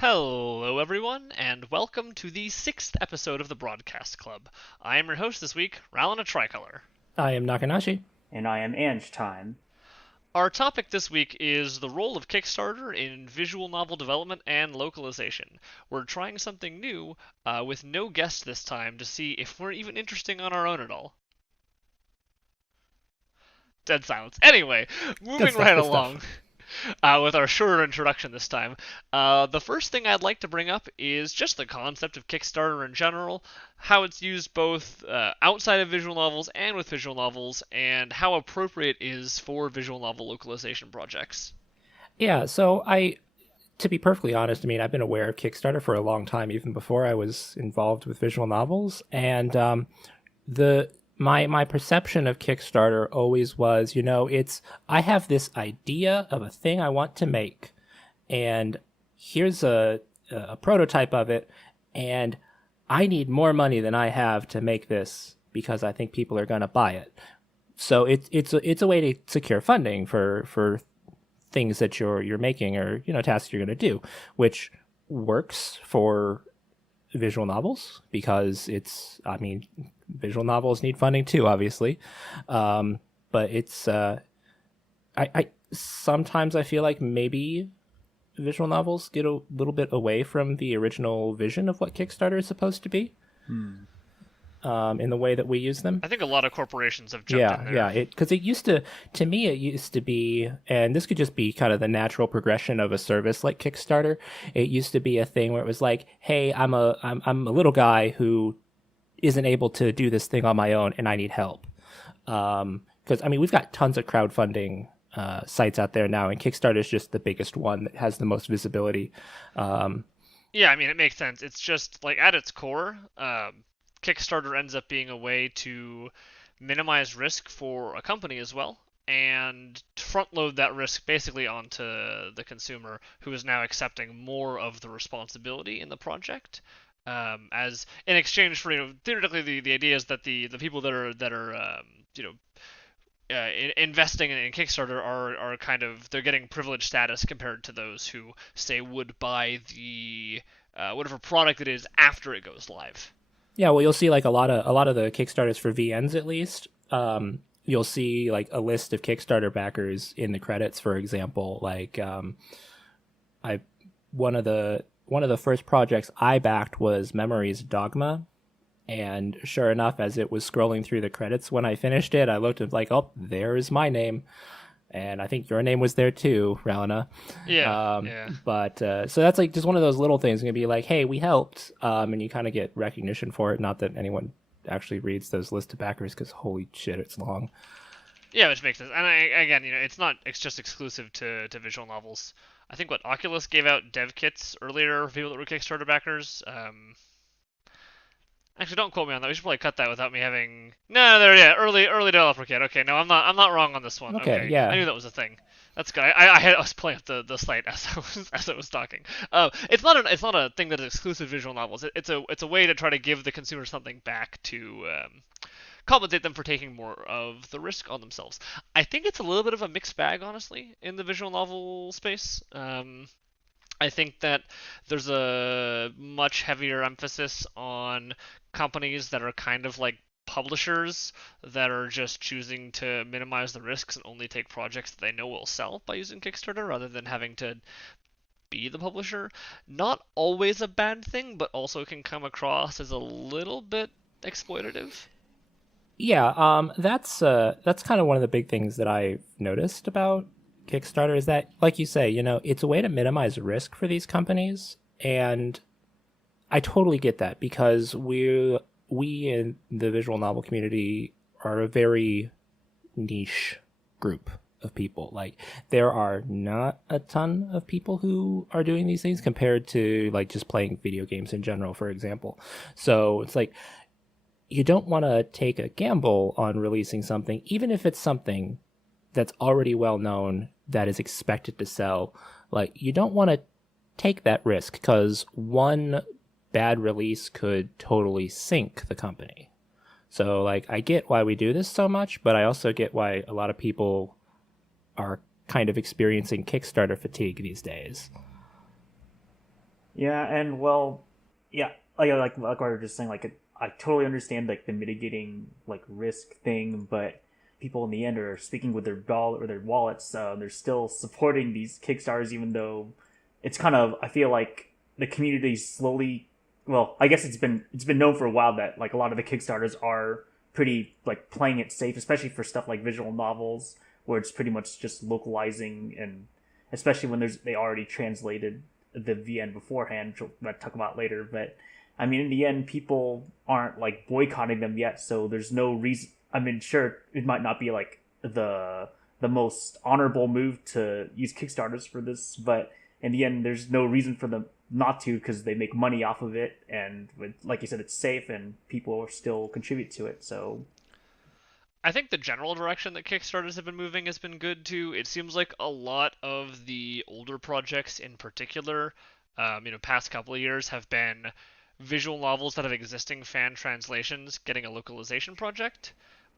Hello, everyone, and welcome to the sixth episode of the Broadcast Club. I am your host this week, Ralina Tricolor. I am Nakanashi. And I am Ange Time. Our topic this week is the role of Kickstarter in visual novel development and localization. We're trying something new, with no guest this time, to see if we're even interesting on our own at all. Dead silence. Anyway, moving right along. With our shorter introduction this time. The first thing I'd like to bring up is just the concept of Kickstarter in general, how it's used both outside of visual novels and with visual novels, and how appropriate it is for visual novel localization projects. Yeah, so to be perfectly honest, I've been aware of Kickstarter for a long time, even before I was involved with visual novels, and my perception of Kickstarter always was, I have this idea of a thing I want to make, and here's a prototype of it, and I need more money than I have to make this because I think people are going to buy it. So it's a way to secure funding for things that you're making, or tasks you're going to do, which works for visual novels because visual novels need funding too, obviously. But it's I sometimes I feel like maybe visual novels get a little bit away from the original vision of what Kickstarter is supposed to be. In the way that we use them. I think a lot of corporations have jumped in there. Yeah, because it used to be, and this could just be kind of the natural progression of a service like Kickstarter. It used to be a thing where it was like, hey, I'm a little guy who isn't able to do this thing on my own, and I need help. Because we've got tons of crowdfunding sites out there now, and Kickstarter is just the biggest one that has the most visibility. Yeah, it makes sense. It's just like at its core, Kickstarter ends up being a way to minimize risk for a company as well, and front load that risk basically onto the consumer, who is now accepting more of the responsibility in the project. As in exchange for, theoretically the idea is that the people that are investing in Kickstarter are kind of, they're getting privileged status compared to those who say would buy the whatever product it is after it goes live. Yeah, well, you'll see like a lot of the Kickstarters for VNs, at least. You'll see like a list of Kickstarter backers in the credits, for example. Like, one of the first projects I backed was Memoria's Dogma, and sure enough, as it was scrolling through the credits when I finished it, I looked at like, oh, there's my name. And I think your name was there too, Ralina. Yeah. Yeah. But so that's like just one of those little things. It's gonna be like, hey, we helped, and you kind of get recognition for it. Not that anyone actually reads those list of backers, because holy shit, it's long. Yeah, which makes sense. And again, it's just exclusive to visual novels. I think what Oculus gave out dev kits earlier for people that were Kickstarter backers. Actually, don't quote me on that. We should probably cut that without me having. No, there, yeah, early developer kit. Okay, no, I'm not wrong on this one. Okay, yeah. I knew that was a thing. That's good. I was playing up the site as I was talking. It's not a thing that is exclusive to visual novels. It's a way to try to give the consumer something back to compensate them for taking more of the risk on themselves. I think it's a little bit of a mixed bag, honestly, in the visual novel space. I think that there's a much heavier emphasis on companies that are kind of like publishers that are just choosing to minimize the risks and only take projects that they know will sell by using Kickstarter rather than having to be the publisher. Not always a bad thing, but also can come across as a little bit exploitative. Yeah, that's kind of one of the big things that I've noticed about Kickstarter is that, like you say, it's a way to minimize risk for these companies, and I totally get that because we in the visual novel community are a very niche group of people. Like, there are not a ton of people who are doing these things compared to like just playing video games in general, for example. So it's like you don't want to take a gamble on releasing something, even if it's something that's already well known that is expected to sell. Like, you don't want to take that risk because one bad release could totally sink the company. So like, I get why we do this so much, but I also get why a lot of people are kind of experiencing Kickstarter fatigue these days. Yeah, and well, yeah, like we were just saying, I totally understand like the mitigating like risk thing, but people in the end are speaking with their dollar or their wallets. They're still supporting these Kickstarters, even though it's kind of, I feel like the community slowly. Well, I guess it's been known for a while that like a lot of the Kickstarters are pretty like playing it safe, especially for stuff like visual novels, where it's pretty much just localizing, and especially when they already translated the VN beforehand, which we'll talk about later. But I mean, in the end, people aren't like boycotting them yet, so there's no reason. I mean, sure, it might not be like the most honorable move to use Kickstarters for this, but in the end, there's no reason for them not to, because they make money off of it, and like you said, it's safe, and people still contribute to it. So I think the general direction that Kickstarters have been moving has been good too. It seems like a lot of the older projects in particular, past couple of years have been visual novels that have existing fan translations getting a localization project,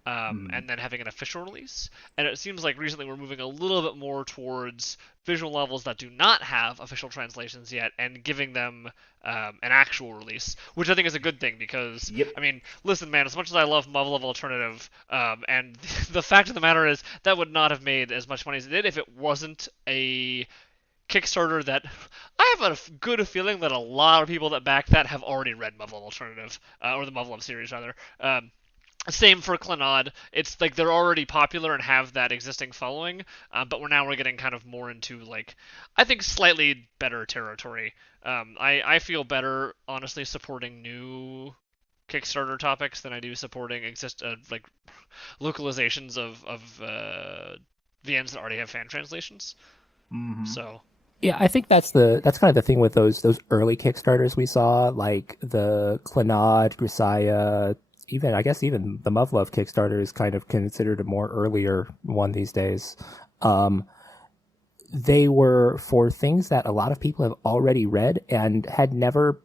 and then having an official release. And it seems like recently we're moving a little bit more towards visual novels that do not have official translations yet and giving them an actual release, which I think is a good thing because, yep. I mean, listen, man, as much as I love Muv-Luv Alternative, and the fact of the matter is that would not have made as much money as it did if it wasn't a Kickstarter that I have a good feeling that a lot of people that back that have already read Muv-Luv Alternative, or the Muv-Luv series rather. Same for Clannad. It's like they're already popular and have that existing following, but we're getting kind of more into like I think slightly better territory. I feel better honestly supporting new Kickstarter topics than I do supporting like localizations of VNs that already have fan translations. So Yeah, I think that's kind of the thing with those early Kickstarters we saw, like the Clannad, Grisaia, even the Muv-Luv Kickstarter is kind of considered a more earlier one these days. They were for things that a lot of people have already read and had never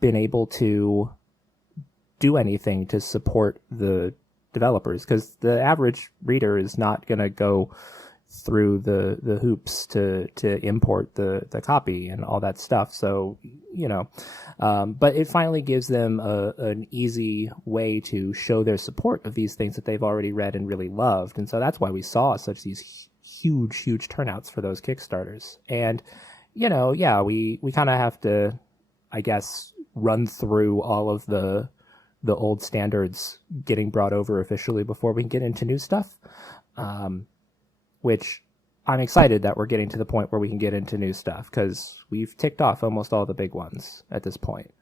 been able to do anything to support the developers, because the average reader is not going to go through the hoops to import the copy and all that stuff. So, but it finally gives them an easy way to show their support of these things that they've already read and really loved. And so that's why we saw such these huge turnouts for those Kickstarters. And, we kind of have to, I guess, run through all of the old standards getting brought over officially before we can get into new stuff. Which I'm excited that we're getting to the point where we can get into new stuff, because we've ticked off almost all the big ones at this point.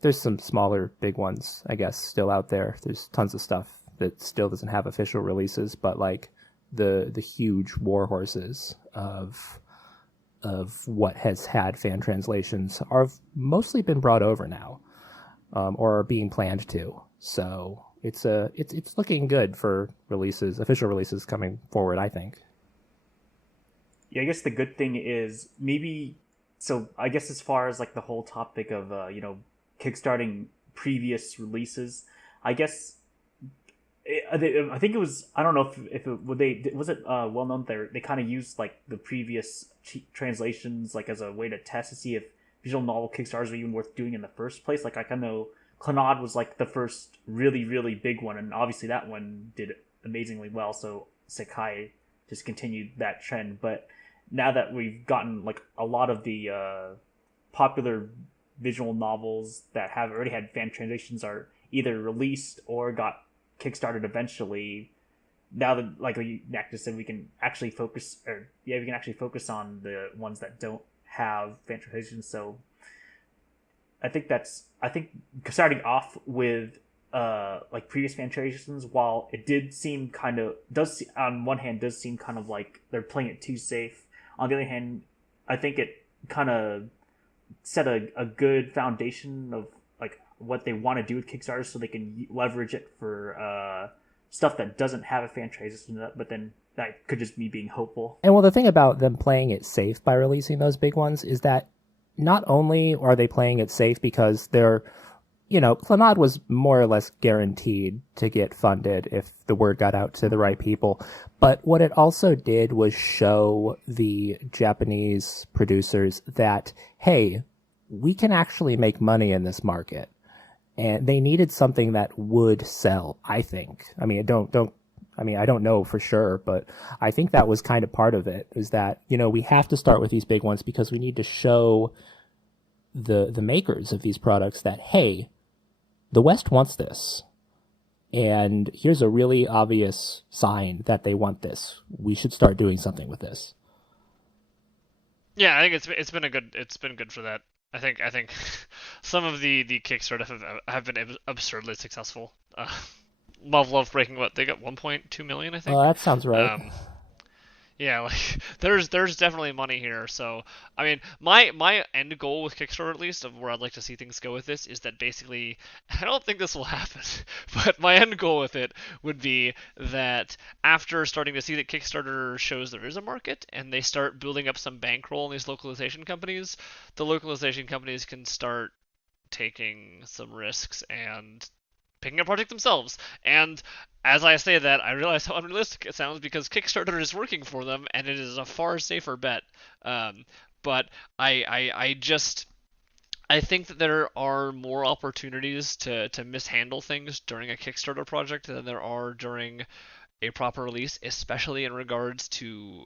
There's some smaller big ones, I guess, still out there. There's tons of stuff that still doesn't have official releases, but like the huge war horses of what has had fan translations have mostly been brought over now, or are being planned to. So it's looking good for official releases coming forward, I think. Yeah, I guess the good thing is maybe. So I guess as far as like the whole topic of kickstarting previous releases, I guess I think it was, I don't know if it was well known that they kind of used like the previous translations like as a way to test to see if visual novel Kickstarters are even worth doing in the first place. Like I know Clannad was like the first really big one, and obviously that one did amazingly well, so Sekai just continued that trend. But now that we've gotten like a lot of the popular visual novels that have already had fan translations are either released or got kickstarted eventually, now that like Mac just said, we can actually focus on the ones that don't have fan translations. So I think starting off with like previous fan translations, while it on one hand does seem kind of like they're playing it too safe, on the other hand I think it kind of set a good foundation of like what they want to do with Kickstarter, so they can leverage it for stuff that doesn't have a fan translation. But then that could just be being hopeful. And well, the thing about them playing it safe by releasing those big ones is that not only are they playing it safe because they're Clannad was more or less guaranteed to get funded if the word got out to the right people. But what it also did was show the Japanese producers that, hey, we can actually make money in this market. And they needed something that would sell, I think. I mean, I don't know for sure, but I think that was kind of part of it, is that, we have to start with these big ones because we need to show the makers of these products that, hey, the West wants this, and here's a really obvious sign that they want this. We should start doing something with this. Yeah, I think it's been good for that. I think some of the Kickstarter have been absurdly successful. Muv-Luv breaking what they got 1.2 million, I think. Oh, that sounds right. Yeah, like there's definitely money here. So I mean, my end goal with Kickstarter, at least, of where I'd like to see things go with this, is that basically, I don't think this will happen, but my end goal with it would be that after starting to see that Kickstarter shows there is a market and they start building up some bankroll in these localization companies, the localization companies can start taking some risks and picking a project themselves. And as I say that, I realize how unrealistic it sounds because Kickstarter is working for them, and it is a far safer bet. But I think that there are more opportunities to mishandle things during a Kickstarter project than there are during a proper release, especially in regards to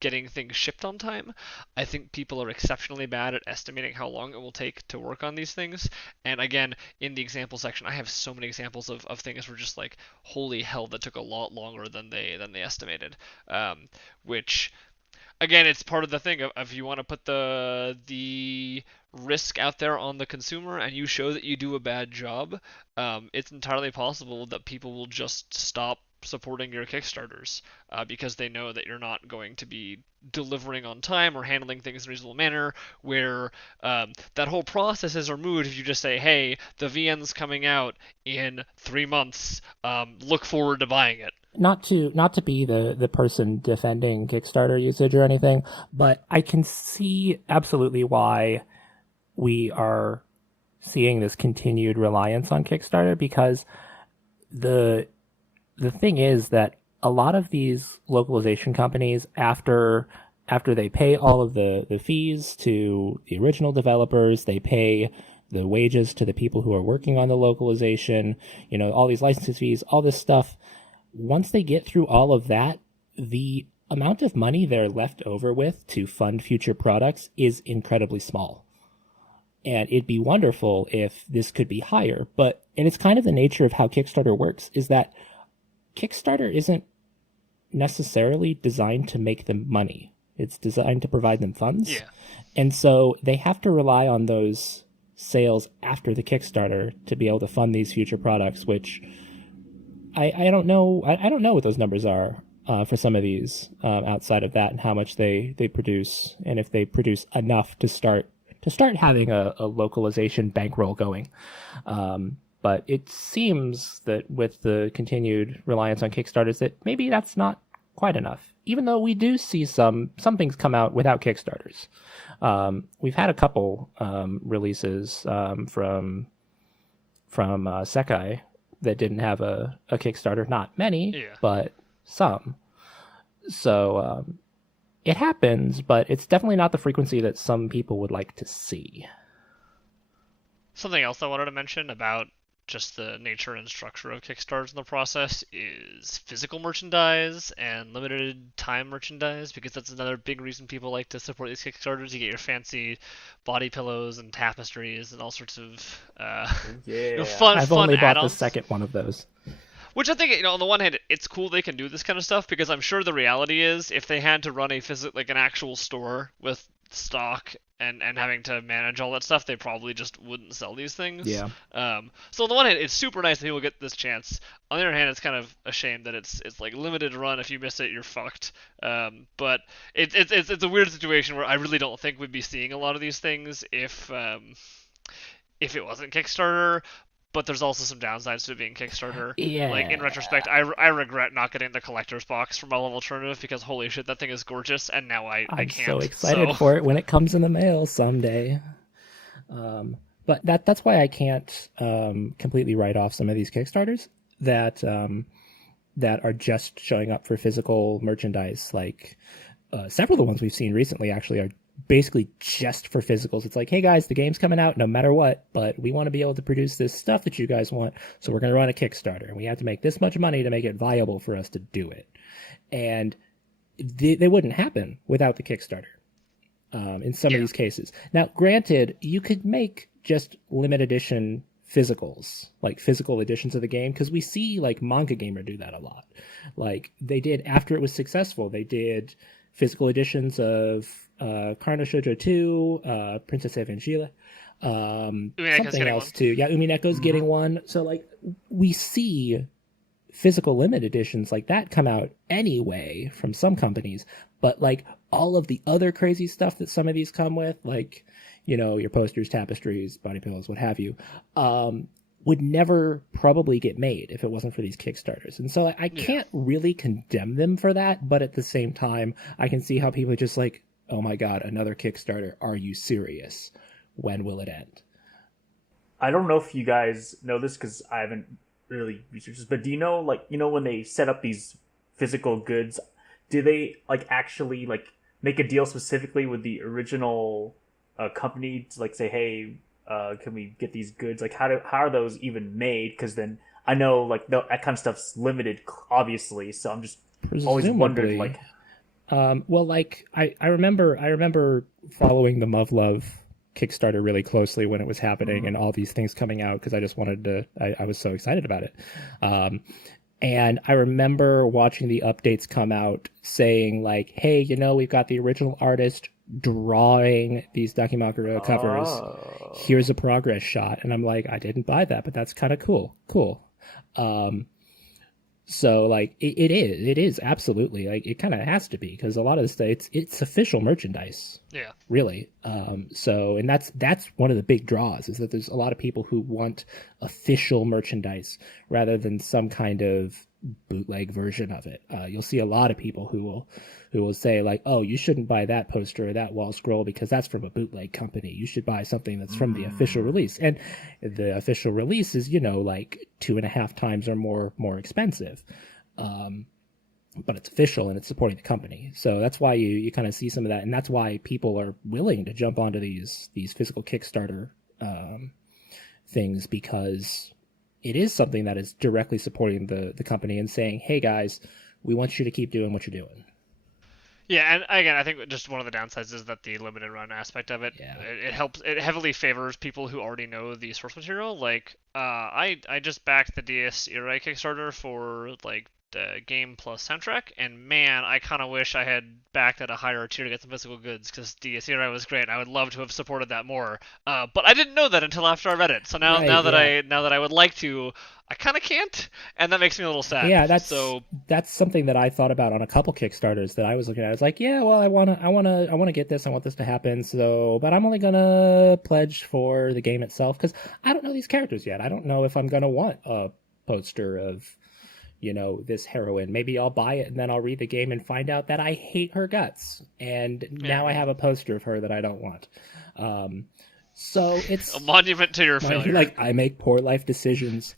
getting things shipped on time. I think people are exceptionally bad at estimating how long it will take to work on these things. And again, in the example section, I have so many examples of things where just like, holy hell, that took a lot longer than they estimated. Which, again, it's part of the thing of if you want to put the risk out there on the consumer and you show that you do a bad job, it's entirely possible that people will just stop supporting your Kickstarters because they know that you're not going to be delivering on time or handling things in a reasonable manner, where that whole process is removed if you just say, hey, the VN's coming out in 3 months, look forward to buying it. Not to be the person defending Kickstarter usage or anything, but I can see absolutely why we are seeing this continued reliance on Kickstarter, because the thing is that a lot of these localization companies, after they pay all of the fees to the original developers, they pay the wages to the people who are working on the localization, all these license fees, all this stuff. Once they get through all of that, the amount of money they're left over with to fund future products is incredibly small. And it'd be wonderful if this could be higher, and it's kind of the nature of how Kickstarter works, is that Kickstarter isn't necessarily designed to make them money. It's designed to provide them funds. Yeah. And so they have to rely on those sales after the Kickstarter to be able to fund these future products, which I don't know. I don't know what those numbers are for some of these outside of that, and how much they produce, and if they produce enough to start having a localization bankroll going. But it seems that with the continued reliance on Kickstarters, that maybe that's not quite enough. Even though we do see some things come out without Kickstarters. We've had a couple releases from Sekai that didn't have a Kickstarter. Not many, but some. So it happens, but it's definitely not the frequency that some people would like to see. Something else I wanted to mention about just the nature and structure of Kickstarters in the process is physical merchandise and limited time merchandise, because that's another big reason people like to support these Kickstarters. You get your fancy body pillows and tapestries and all sorts of fun. I've only bought add-ons. the second one of those. Which I think, on the one hand, it's cool they can do this kind of stuff, because I'm sure the reality is, if they had to run an actual store with stock and having to manage all that stuff, they probably just wouldn't sell these things. Yeah. So on the one hand, it's super nice that people get this chance. On the other hand, it's kind of a shame that it's like limited run. If you miss it, you're fucked. But it's a weird situation where I really don't think we'd be seeing a lot of these things if it wasn't Kickstarter. But there's also some downsides to it being Kickstarter. Yeah. Like, in retrospect, I regret not getting the collector's box from Muv-Luv Alternative, because holy shit, that thing is gorgeous, and now I can't. I'm so excited for it when it comes in the mail someday. But that's why I can't completely write off some of these Kickstarters that that are just showing up for physical merchandise. Like several of the ones we've seen recently actually are basically just for physicals. It's like, hey guys, the game's coming out no matter what, but we want to be able to produce this stuff that you guys want, so we're going to run a Kickstarter, and we have to make this much money to make it viable for us to do it. And they wouldn't happen without the Kickstarter in some of these cases. Now, granted, you could make just limited edition physicals, like physical editions of the game, because we see like Manga Gamer do that a lot. Like they did, after it was successful, they did physical editions of Karno Shoujo 2, Princess Evangela, something else too. Yeah, Umineko's getting one. So like we see physical limited editions like that come out anyway from some companies, but like all of the other crazy stuff that some of these come with, like, you know, your posters, tapestries, body pillows, what have you, would never probably get made if it wasn't for these Kickstarters. And so I can't really condemn them for that, but at the same time, I can see how people are just like, oh my God, another Kickstarter. Are you serious? When will it end? I don't know if you guys know this because I haven't really researched this, but do you know, like, you know, when they set up these physical goods, do they like actually like make a deal specifically with the original company to like say, hey, can we get these goods? Like, how are those even made? Because then I know like that kind of stuff's limited, obviously. So I'm just always wondering, like, well, like I remember following the Muv-Luv Kickstarter really closely when it was happening and all these things coming out, because I just wanted to. I was so excited about it. And I remember watching the updates come out saying like, hey, you know, we've got the original artist drawing these Dakimakura covers. Here's a progress shot. And I'm like, I didn't buy that, but that's kind of cool. So like it is absolutely, like, it kind of has to be, because a lot of the states, it's official merchandise. Yeah. Really. So, and that's one of the big draws, is that there's a lot of people who want official merchandise rather than some kind of bootleg version of it. You'll see a lot of people who will say like, oh, you shouldn't buy that poster or that wall scroll because that's from a bootleg company. You should buy something that's from the official release. And the official release is, you know, like 2.5 times or more expensive. But it's official and it's supporting the company. So that's why you kind of see some of that. And that's why people are willing to jump onto these physical Kickstarter things, because it is something that is directly supporting the company and saying, hey guys, we want you to keep doing what you're doing. Yeah, and again, I think just one of the downsides is that the limited run aspect of it, it helps. It heavily favors people who already know the source material. Like, I just backed the DS Irae Kickstarter for like the game plus soundtrack, and man, I kind of wish I had backed at a higher tier to get some physical goods, because DS Irae was great. I would love to have supported that more, but I didn't know that until after I read it. So now that I would like to, I kind of can't, and that makes me a little sad. Yeah, that's something that I thought about on a couple Kickstarters that I was looking at. I was like, yeah, well, I want to get this. I want this to happen. So, but I'm only gonna pledge for the game itself, because I don't know these characters yet. I don't know if I'm gonna want a poster of, you know, this heroine. Maybe I'll buy it and then I'll read the game and find out that I hate her guts, and now I have a poster of her that I don't want. So it's a monument to your failure. Like, I make poor life decisions.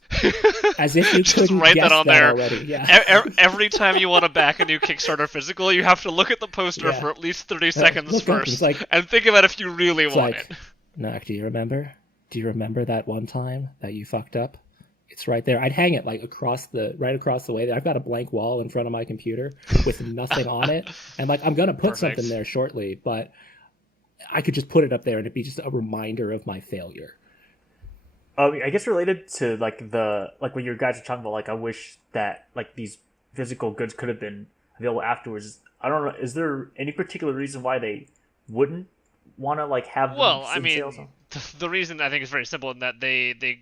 As if you just couldn't write guess that on there already. Yeah. Every time you want to back a new Kickstarter physical, you have to look at the poster for at least 30 seconds first, and think about if you really want it. Knock, do you remember that one time that you fucked up? It's right there. I'd hang it like right across the way. I've got a blank wall in front of my computer with nothing on it, and like I'm gonna put something there shortly, but I could just put it up there and it'd be just a reminder of my failure. I guess related to like what your guys are talking about, like I wish that like these physical goods could have been available afterwards. I don't know. Is there any particular reason why they wouldn't want to like have them? Well, I mean, the reason I think is very simple in that they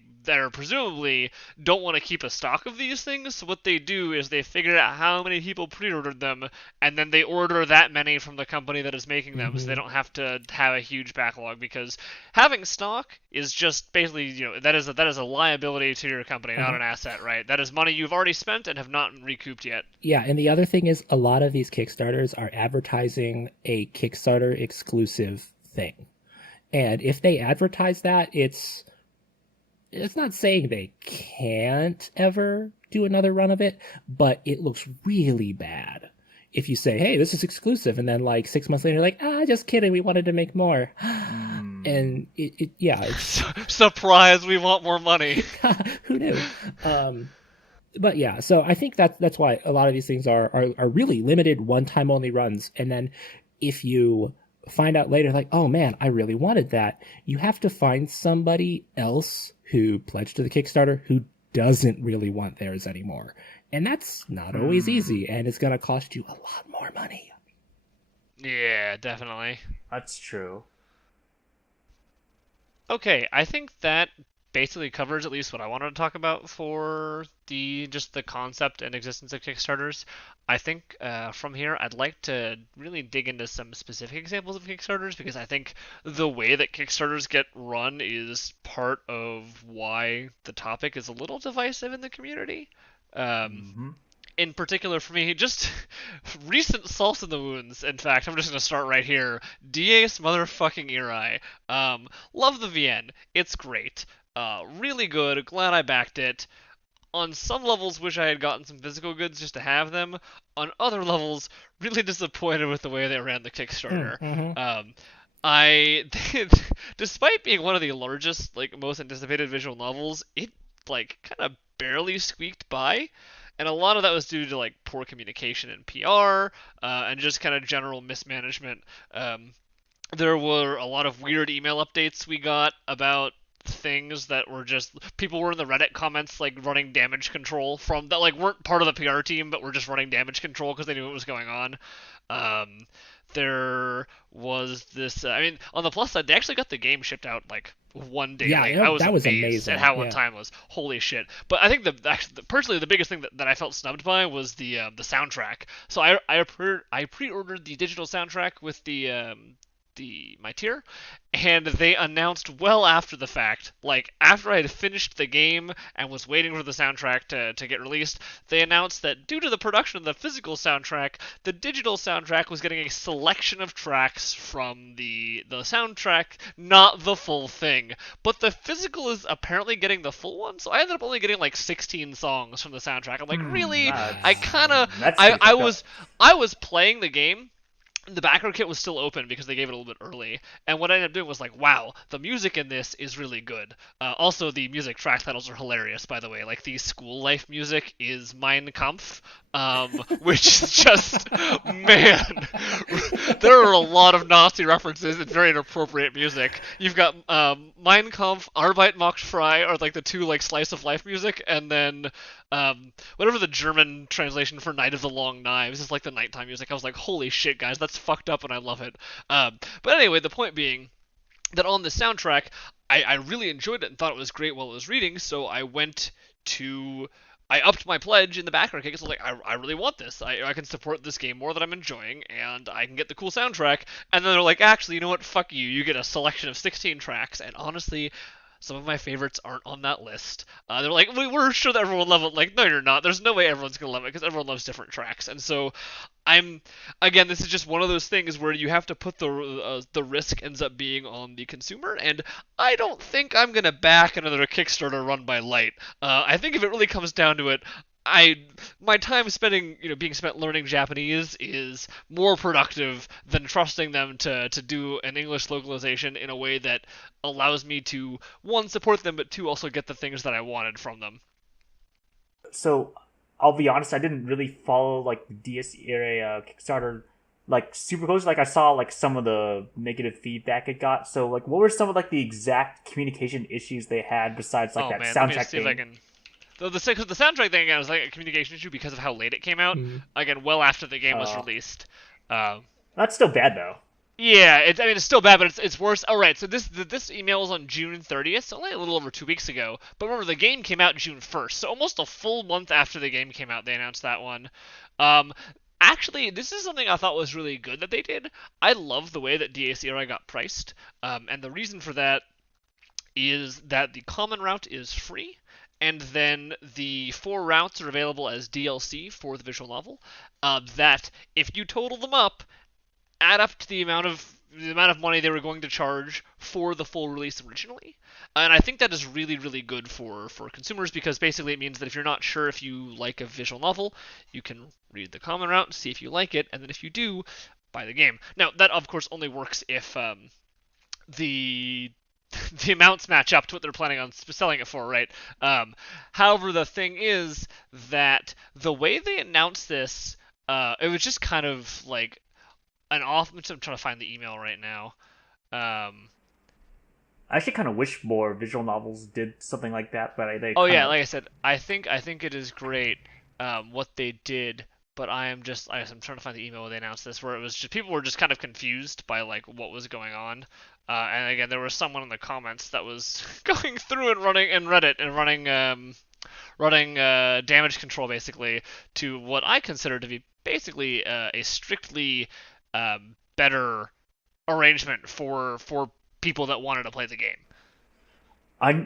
presumably don't want to keep a stock of these things. So what they do is they figure out how many people pre-ordered them, and then they order that many from the company that is making them, so they don't have to have a huge backlog, because having stock is just basically, you know, that is a liability to your company, not an asset, right? That is money you've already spent and have not recouped yet. Yeah, and the other thing is a lot of these Kickstarters are advertising a Kickstarter exclusive thing. And if they advertise that, it's not saying they can't ever do another run of it, but it looks really bad if you say, hey, this is exclusive, and then like 6 months later, like, just kidding, we wanted to make more. And it's surprise, we want more money. Who knew? But yeah, so I think that's why a lot of these things are really limited one-time only runs. And then if you find out later, like, oh man, I really wanted that, you have to find somebody else who pledged to the Kickstarter who doesn't really want theirs anymore. And that's not always easy, and it's going to cost you a lot more money. Yeah, definitely. That's true. Okay, I think that basically covers at least what I wanted to talk about for just the concept and existence of Kickstarters. I think from here I'd like to really dig into some specific examples of Kickstarters, because I think the way that Kickstarters get run is part of why the topic is a little divisive in the community. In particular for me, just recent salt in the wounds. In fact, I'm just going to start right here. Dies motherfucking Irae. Love the VN. It's great. Really good. Glad I backed it. On some levels, wish I had gotten some physical goods just to have them. On other levels, really disappointed with the way they ran the Kickstarter. Despite being one of the largest, like, most anticipated visual novels, it, like, kind of barely squeaked by. And a lot of that was due to, like, poor communication and PR, and just kind of general mismanagement. There were a lot of weird email updates we got about things that were just, people were in the Reddit comments, like, running damage control from that, like, weren't part of the PR team, but were just running damage control because they knew what was going on. There was this, on the plus side, they actually got the game shipped out, like, one day. Yeah, like, I was that was amazed amazing at how on time was. Holy shit. But I think personally the biggest thing that I felt snubbed by was the soundtrack. So I pre-ordered the digital soundtrack with my tier, and they announced well after the fact, like after I had finished the game and was waiting for the soundtrack to get released, they announced that due to the production of the physical soundtrack, the digital soundtrack was getting a selection of tracks from the soundtrack, not the full thing. But the physical is apparently getting the full one, so I ended up only getting like 16 songs from the soundtrack. I'm like, really? I was playing the game. The backer kit was still open because they gave it a little bit early, and what I ended up doing was like, wow, the music in this is really good. Also, the music track titles are hilarious, by the way. Like, the school life music is Mein Kampf, which is just, man, there are a lot of Nazi references and very inappropriate music. You've got Mein Kampf, Arbeit macht frei, are like the two like slice of life music, and then whatever the German translation for Night of the Long Knives is, like the nighttime music. I was like, holy shit, guys, that's fucked up and I love it. But anyway, the point being that on the soundtrack, I really enjoyed it and thought it was great while I was reading, so I upped my pledge in the background because I was like, I really want this. I can support this game more that I'm enjoying, and I can get the cool soundtrack. And then they're like, actually, you know what? Fuck you. You get a selection of 16 tracks, and honestly, some of my favorites aren't on that list. They're like, we're sure that everyone will love it. Like, no, you're not. There's no way everyone's going to love it because everyone loves different tracks. And so again, this is just one of those things where you have to put the risk ends up being on the consumer. And I don't think I'm going to back another Kickstarter run by Light. I think if it really comes down to it, my time being spent learning Japanese is more productive than trusting them to do an English localization in a way that allows me to, one, support them, but two, also get the things that I wanted from them. So, I'll be honest, I didn't really follow like the DS Irae Kickstarter like super close. Like, I saw like some of the negative feedback it got. So, like, what were some of like the exact communication issues they had besides like soundtrack thing? The soundtrack thing, again, was like a communication issue because of how late it came out. Again, well after the game was released. That's still bad, though. Yeah, it's still bad, but it's worse. All right, so this email was on June 30th, so only a little over 2 weeks ago. But remember, the game came out June 1st, so almost a full month after the game came out, they announced that one. Actually, this is something I thought was really good that they did. I love the way that DS Irae got priced, and the reason for that is that the common route is free. And then the 4 routes are available as DLC for the visual novel. That, if you total them up, add up to the amount of the amount of money they were going to charge for the full release originally. And I think that is really, really good for consumers, because basically it means that if you're not sure if you like a visual novel, you can read the common route, see if you like it, and then if you do, buy the game. Now, that of course only works if the the amounts match up to what they're planning on selling it for, right? However, the thing is that the way they announced this, it was just kind of like an off. I'm trying to find the email right now. I actually kind of wish more visual novels did something like that, but they Oh kind yeah, of. like I said, I think it is great what they did, but I'm trying to find the email where they announced this, where it was just people were just kind of confused by like what was going on. And again, there was someone in the comments that was going through and running in Reddit and running damage control basically to what I consider to be basically a strictly better arrangement for people that wanted to play the game.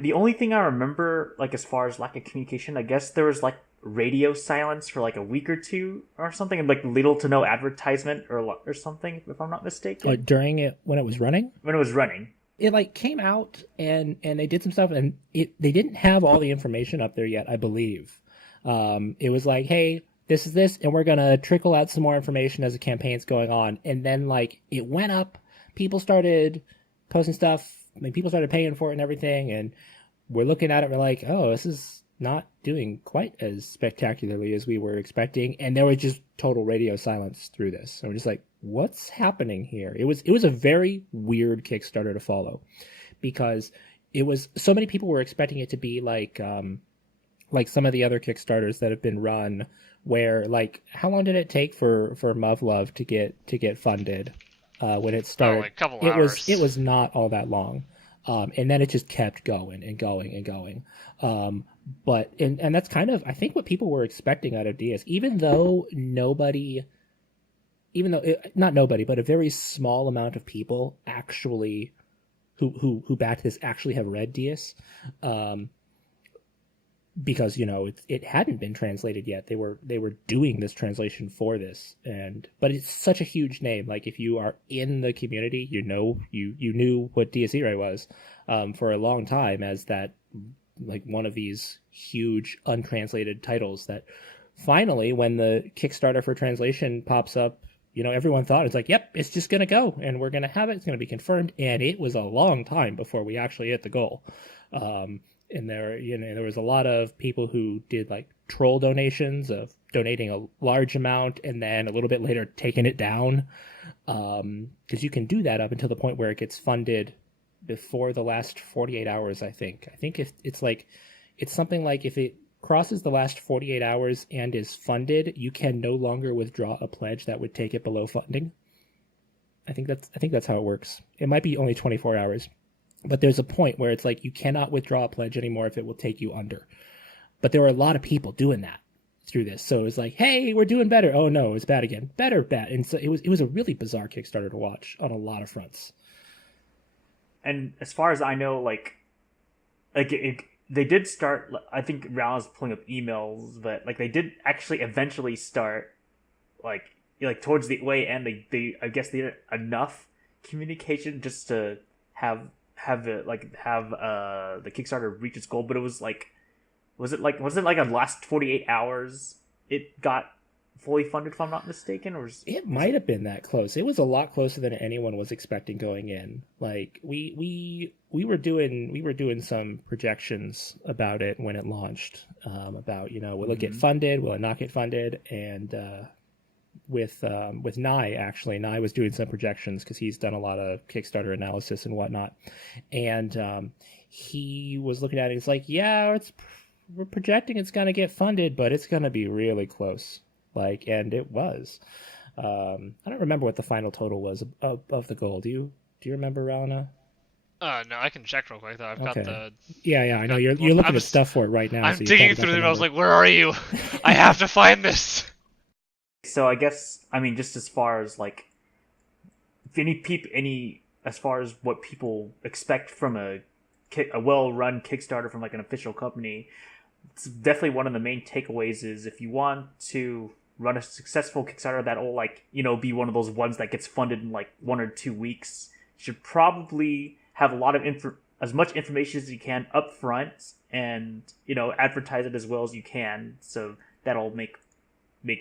The only thing I remember, like as far as lack of communication, I guess there was like radio silence for like a week or two or something, and like little to no advertisement or something, if I'm not mistaken. During it when it was running. When it was running, It like came out and they did some stuff, and they didn't have all the information up there yet, I believe. It was like, hey, this is this, and we're gonna trickle out some more information as the campaign's going on, and then like it went up, people started posting stuff. I mean, people started paying for it and everything, and we're looking at it. We're like, oh, this is not doing quite as spectacularly as we were expecting, and there was just total radio silence through this. And we're just like, what's happening here? It was a very weird Kickstarter to follow, because it was so many people were expecting it to be like some of the other Kickstarters that have been run, where like how long did it take for Muv-Luv to get funded? When it started, like a couple hours. It was not all that long, and then it just kept going and going and going. But that's kind of I think what people were expecting out of DS, even though not nobody, but a very small amount of people actually who backed this actually have read DS. Because it hadn't been translated yet. They were doing this translation for this, but it's such a huge name. Like if you are in the community, you knew what DS Irae was for a long time as that like one of these huge untranslated titles that finally, when the Kickstarter for translation pops up, everyone thought it's like, yep, it's just gonna go and we're gonna have it. It's gonna be confirmed, and it was a long time before we actually hit the goal. And there was a lot of people who did like troll donations of donating a large amount and then a little bit later taking it down, because you can do that up until the point where it gets funded before the last 48 hours. I think if it's something like if it crosses the last 48 hours and is funded, you can no longer withdraw a pledge that would take it below funding. I think that's how it works. It might be only 24 hours. But there's a point where it's like you cannot withdraw a pledge anymore if it will take you under. But there were a lot of people doing that through this. So it was like, hey, we're doing better. Oh no, it's bad again. Better, bad. And so it was a really bizarre Kickstarter to watch on a lot of fronts. and as far as I know, they did start. I think Ral is pulling up emails, but like they did actually eventually start, like towards the way end. They I guess they did enough communication just to have the Kickstarter reach its goal, but it was like, was it like a last 48 hours it got fully funded, if I'm not mistaken, or it might have been that close. It was a lot closer than anyone was expecting going in. Like we were doing some projections about it when it launched, about will it get funded, will it not get funded, and with Nye, actually. Nye was doing some projections because he's done a lot of Kickstarter analysis and whatnot. And he was looking at it. He's like, yeah, we're projecting it's going to get funded, but it's going to be really close. And it was. I don't remember what the final total was of the goal. Do you remember, Rana? No, I can check real quick though. I've got the. Yeah, I know you're looking at stuff for it right now. I'm digging through them. I was like, where are you? I have to find this. So I guess, I mean, just as far as like, as far as what people expect from a well-run Kickstarter from like an official company, it's definitely one of the main takeaways is if you want to run a successful Kickstarter that'll like be one of those ones that gets funded in like 1 or 2 weeks, you should probably have a lot of as much information as you can up front, and advertise it as well as you can, so that'll make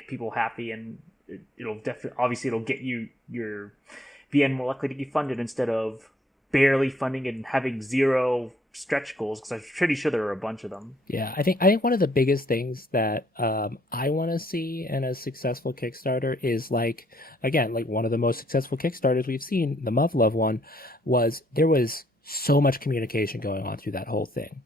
people happy, and it'll definitely, obviously it'll get your VN more likely to get funded instead of barely funding and having zero stretch goals, because I'm pretty sure there are a bunch of them. Yeah, I think one of the biggest things that I want to see in a successful Kickstarter is like one of the most successful Kickstarters we've seen, the Muv-Luv one, there was so much communication going on through that whole thing.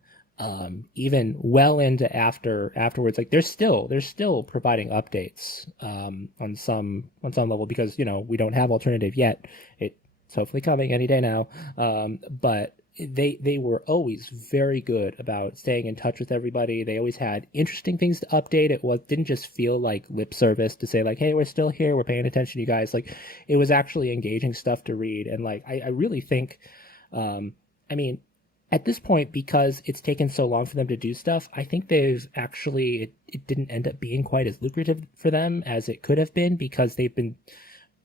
Even well into afterwards, like they're still providing updates on some level, because we don't have alternative yet. It's hopefully coming any day now. But they were always very good about staying in touch with everybody. They always had interesting things to update. Didn't just feel like lip service to say like, hey, we're still here, we're paying attention to you guys. Like, it was actually engaging stuff to read. And like I really think at this point, because it's taken so long for them to do stuff, I think they've actually, it didn't end up being quite as lucrative for them as it could have been, because they've been,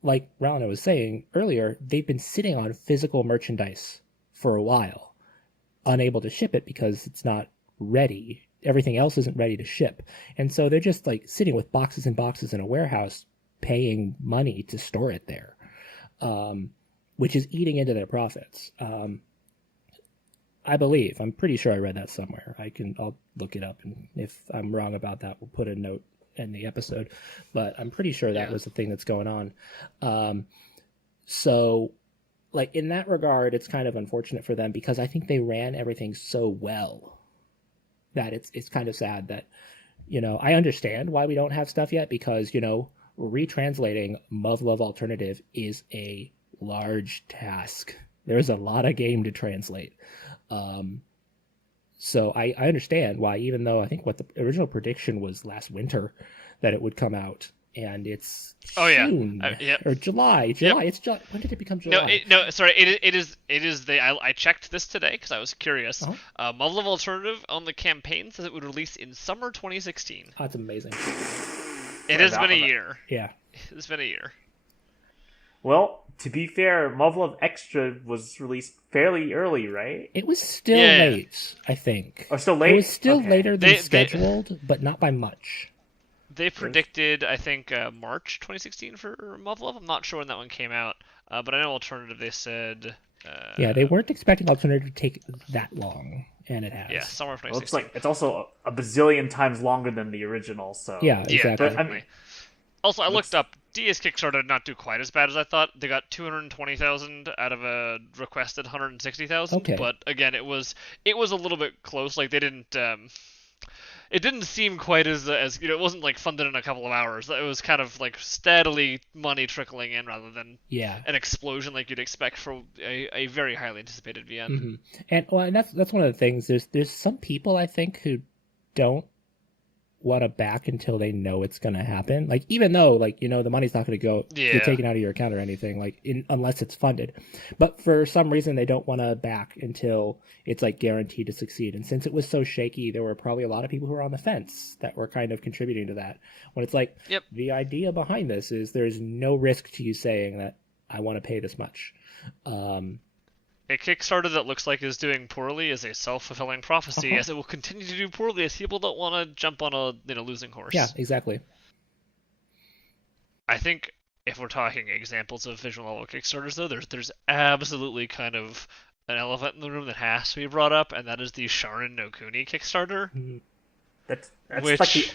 like Ralna was saying earlier, they've been sitting on physical merchandise for a while, unable to ship it because it's not ready. Everything else isn't ready to ship. And so they're just like sitting with boxes and boxes in a warehouse, paying money to store it there, which is eating into their profits. I'm pretty sure I read that somewhere. I'll look it up, and if I'm wrong about that, we'll put a note in the episode. But I'm pretty sure that was the thing that's going on. So, like, in that regard, it's kind of unfortunate for them, because I think they ran everything so well that it's kind of sad that, I understand why we don't have stuff yet, because, retranslating Muv-Luv Alternative is a large task. There's a lot of game to translate. So I understand why, even though I think what the original prediction was last winter that it would come out, and it's June or July. Yep. It's July. When did it become July? Sorry. It is the. I checked this today because I was curious. Muv-Luv Alternative on the campaign says it would release in summer 2016. That's amazing. It has been a year. Yeah. It's been a year. Well, to be fair, Muv-Luv Extra was released fairly early, right? It was still late, I think. Oh, still late? It was still later than scheduled, but not by much. They predicted, I think, March 2016 for Muv-Luv. I'm not sure when that one came out, but I know Alternative, they said... they weren't expecting Alternative to take that long, and it has. Yeah, summer of 2016. Well, it's also a bazillion times longer than the original, so... Yeah, exactly. But, also, I looked up, DS Kickstarter did not do quite as bad as I thought. They got 220,000 out of a requested 160,000. Okay. But again, it was a little bit close. Like, they didn't. It didn't seem quite as it wasn't like funded in a couple of hours. It was kind of like steadily money trickling in rather than an explosion like you'd expect for a very highly anticipated VN. Mm-hmm. And that's one of the things. There's some people, I think, who don't want to back until they know it's going to happen. Like, even though, like, the money's not going to get taken out of your account or anything, like, unless it's funded. But for some reason, they don't want to back until it's, like, guaranteed to succeed. And since it was so shaky, there were probably a lot of people who were on the fence that were kind of contributing to that. When it's like, the idea behind this is there's no risk to you saying that I want to pay this much. A Kickstarter that looks like is doing poorly is a self-fulfilling prophecy, as it will continue to do poorly as people don't want to jump on a losing horse. Yeah, exactly. I think if we're talking examples of visual novel Kickstarters, though, there's absolutely kind of an elephant in the room that has to be brought up, and that is the Sharin no Kuni Kickstarter. That's like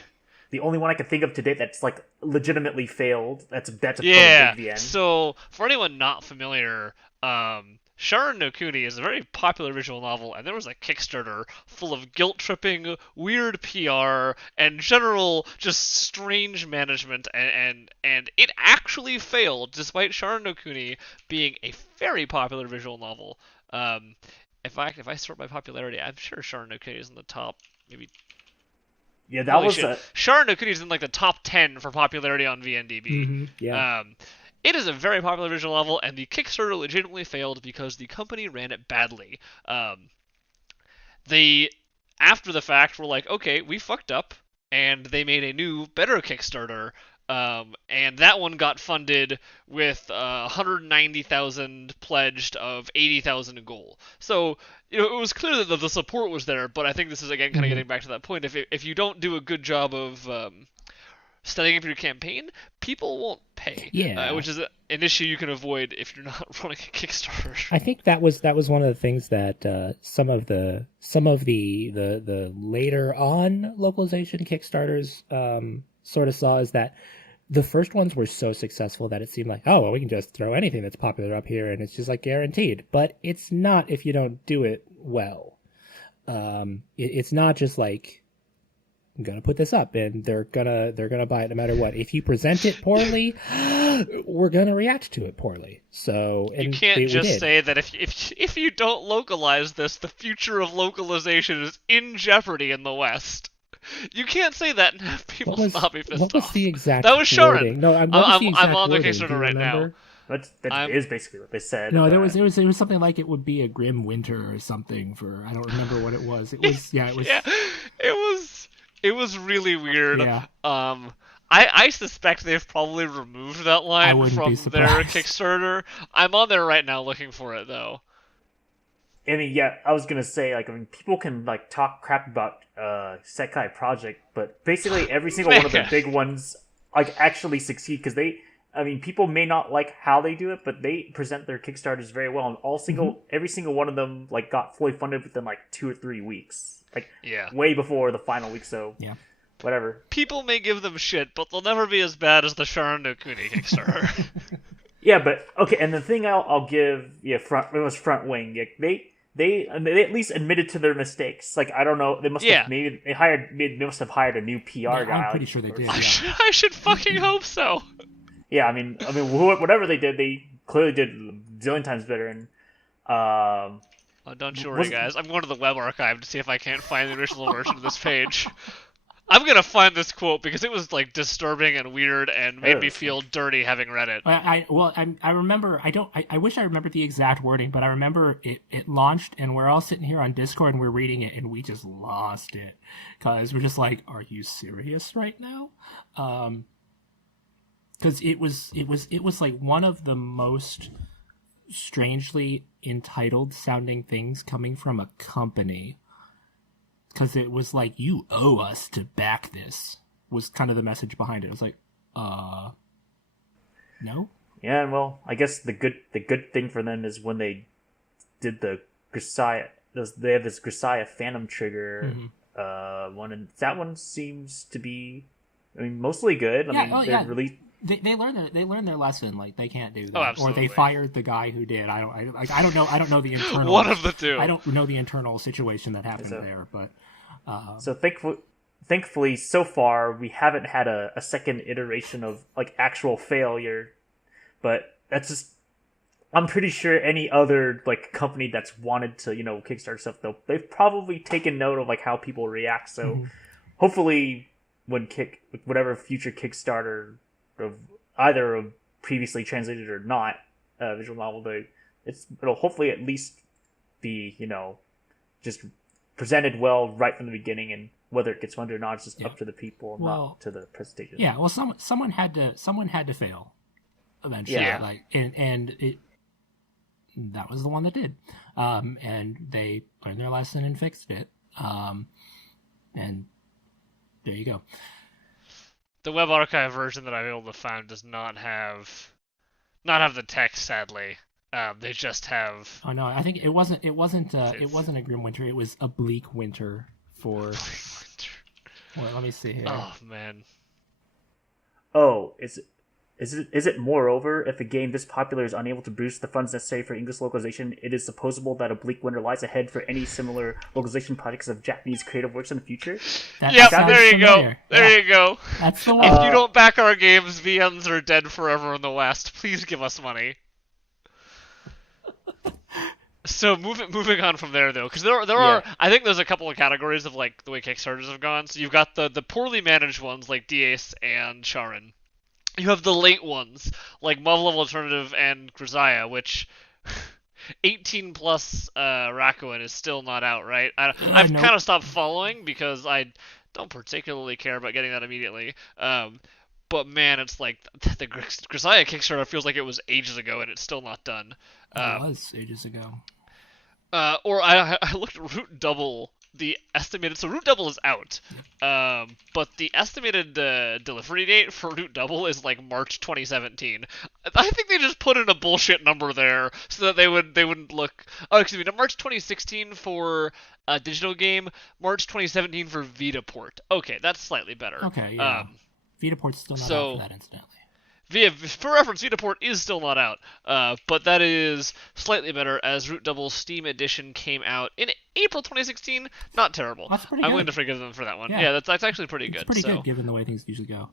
the only one I can think of today that's like legitimately failed. That's a big VN. So for anyone not familiar, Sharin no Kuni is a very popular visual novel, and there was a Kickstarter full of guilt-tripping, weird PR, and general just strange management, and it actually failed, despite Sharin no Kuni being a very popular visual novel. If I sort by popularity, I'm sure Sharin no Kuni is in the top, maybe... Yeah, that was Sharin no Kuni is in like the top 10 for popularity on VNDB. Mm-hmm. Yeah. It is a very popular visual novel, and the Kickstarter legitimately failed because the company ran it badly. They, after the fact, were like, okay, we fucked up, and they made a new, better Kickstarter And that one got funded with 190,000 pledged of 80,000 goal. So it was clear that the support was there, but I think this is again kind of getting back to that point. If you don't do a good job of setting up your campaign, people won't pay. Yeah. Which is an issue you can avoid if you're not running a Kickstarter. I think that was one of the things that some of the later on localization Kickstarters sort of saw, is that the first ones were so successful that it seemed like, oh, well, we can just throw anything that's popular up here and it's just like guaranteed. But it's not if you don't do it well. It's not just like, I'm gonna put this up and they're gonna buy it no matter what. If you present it poorly, we're gonna react to it poorly. So you can't just say that if you don't localize this, the future of localization is in jeopardy in the West. You can't say that and have people not be pissed off. What was the exact That was Sharin. No, I'm on the Kickstarter right now. That is basically what they said. No, there was it was something like it would be a grim winter or something for, I don't remember what it was. It was yeah, it was really weird. Yeah. I suspect they've probably removed that line from their Kickstarter. I'm on there right now looking for it though. I mean, yeah, I was gonna say, like, I mean, people can like talk crap about Sekai Project, but basically every single one of the big ones like actually succeed because people may not like how they do it, but they present their Kickstarters very well, and every single one of them like got fully funded within like 2 or 3 weeks, like way before the final week. So whatever. People may give them shit, but they'll never be as bad as the Sharin no Kuni Kickstarter. Yeah, but okay, and the thing I'll give Front Wing. They at least admitted to their mistakes. Like, I don't know, they must have they must have hired a new PR guy. I'm pretty sure they did. I should fucking hope so. Yeah, I mean, whatever they did, they clearly did a zillion times better. And don't you worry, guys. I'm going to the web archive to see if I can't find the original version of this page. I'm gonna find this quote because it was like disturbing and weird and made me feel dirty having read it. I remember. I wish I remembered the exact wording, but I remember it launched and we're all sitting here on Discord and we're reading it and we just lost it because we're just like, "Are you serious right now?" Because it was like one of the most strangely entitled sounding things coming from a company. Because it was like, you owe us to back this, was kind of the message behind it. It was like, no? Yeah, well, I guess the good thing for them is when they did the Grisaia, they have this Grisaia Phantom Trigger one, and that one seems to be, mostly good. They learned their lesson. Like, they can't do that, absolutely. Or they fired the guy who did. I don't know the internal. One of the two. I don't know the internal situation that happened there, but. So thankfully, so far we haven't had a second iteration of like actual failure, but that's just. I'm pretty sure any other like company that's wanted to Kickstarter stuff, they've probably taken note of like how people react. So hopefully, when whatever future Kickstarter of either a previously translated or not visual novel, it'll hopefully at least be just presented well right from the beginning, and whether it gets funded or not, it's just up to the people, not to the presentation. Yeah, well, someone had to fail eventually. Yeah. Like, and that was the one that did, and they learned their lesson and fixed it, and there you go. The web archive version that I'm able to find does not have the text, sadly. They just have. Oh no! I think it wasn't a grim winter. It was a bleak winter for. Well, let me see here. Oh man. Oh, is it moreover, if a game this popular is unable to boost the funds necessary for English localization, it is supposable that a bleak winter lies ahead for any similar localization projects of Japanese creative works in the future? Yep, there you go. There you go. That's the one. If you don't back our games, VNs are dead forever in the West. Please give us money. So moving on from there though, because there are I think there's a couple of categories of like the way Kickstarters have gone. So you've got the poorly managed ones like Diace and Sharin. You have the late ones like Muv-Luv Alternative and Grisaia, which 18 plus Rakuen is still not out, right? I've kind of stopped following because I don't particularly care about getting that immediately. but man, it's like the Grisaia Kickstarter feels like it was ages ago and it's still not done. It was ages ago. Or I looked at Root Double. The estimated, so Root Double is out, but the estimated delivery date for Root Double is like March 2017. I think they just put in a bullshit number there so that they wouldn't look. Oh, excuse me, March 2016 for a digital game, March 2017 for Vita port. Okay, that's slightly better. Okay, yeah. Vita port's still not out for that, incidentally. For reference, Vitaport is still not out, but that is slightly better as Root Double Steam Edition came out in April 2016. Not terrible. That's pretty I'm good. willing to forgive them for that one. Yeah, that's actually pretty good. It's pretty good given the way things usually go.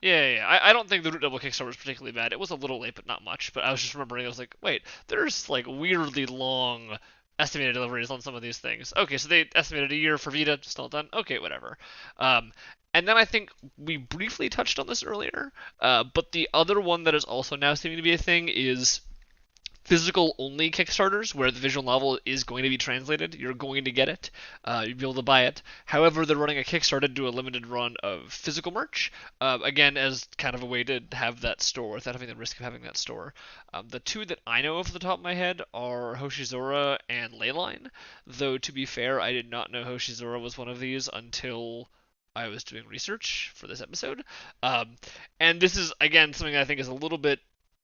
Yeah. I don't think the Root Double Kickstarter was particularly bad. It was a little late, but not much. But I was just remembering, I was like, wait, there's like weirdly long estimated deliveries on some of these things. Okay, so they estimated a year for Vita, still not done. Okay, whatever. And then I think we briefly touched on this earlier, but the other one that is also now seeming to be a thing is physical-only Kickstarters, where the visual novel is going to be translated. You're going to get it. You'll be able to buy it. However, they're running a Kickstarter to do a limited run of physical merch, again, as kind of a way to have that store without having the risk of having that store. The two that I know off the top of my head are Hoshizora and Ley-line, though, to be fair, I did not know Hoshizora was one of these until I was doing research for this episode. And this is, again, something I think is a little bit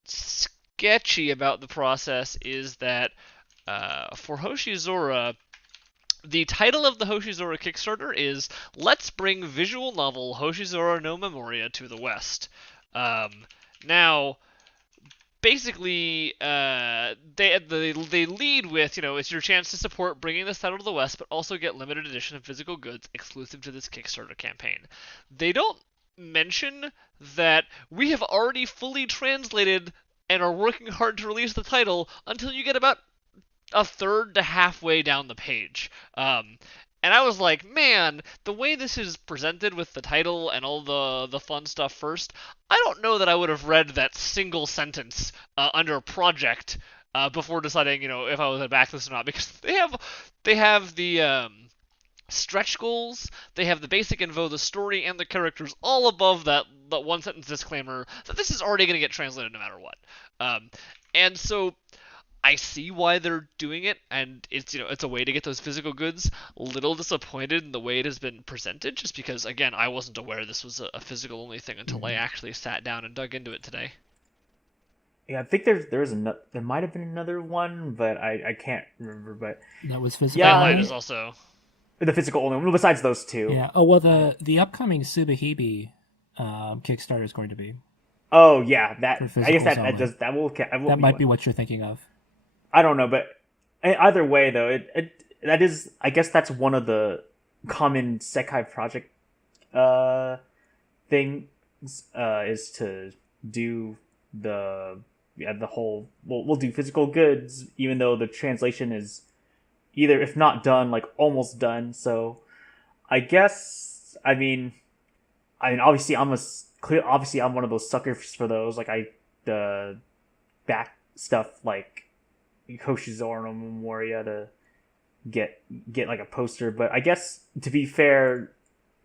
sketchy about the process is that for Hoshizora, the title of the Hoshizora Kickstarter is Let's Bring Visual Novel Hoshizora no Memoria to the West. Now, basically, they lead with, it's your chance to support bringing this title to the West, but also get limited edition of physical goods exclusive to this Kickstarter campaign. They don't mention that we have already fully translated and are working hard to release the title until you get about a third to halfway down the page. And I was like, man, the way this is presented with the title and all the fun stuff first, I don't know that I would have read that single sentence under project before deciding, if I was to back this or not, because they have the stretch goals, they have the basic info, the story, and the characters all above that one sentence disclaimer that this is already going to get translated no matter what. And so I see why they're doing it, and it's a way to get those physical goods. A little disappointed in the way it has been presented, just because, again, I wasn't aware this was a physical only thing until I actually sat down and dug into it today. Yeah, I think there might have been another one, but I can't remember. But that was physical. Yeah, it is also the physical only one. Besides those two. Yeah. Oh well, the upcoming Tsubahebe Kickstarter is going to be. Oh yeah, I guess that might be what you're thinking of. I don't know, but either way though, that is, I guess that's one of the common Sekai project things is to do the whole we'll do physical goods even though the translation is either, if not done, like almost done. So I guess I mean obviously I'm one of those suckers for those. Like the back stuff like Hoshizora no Memoria to get like a poster. But I guess to be fair,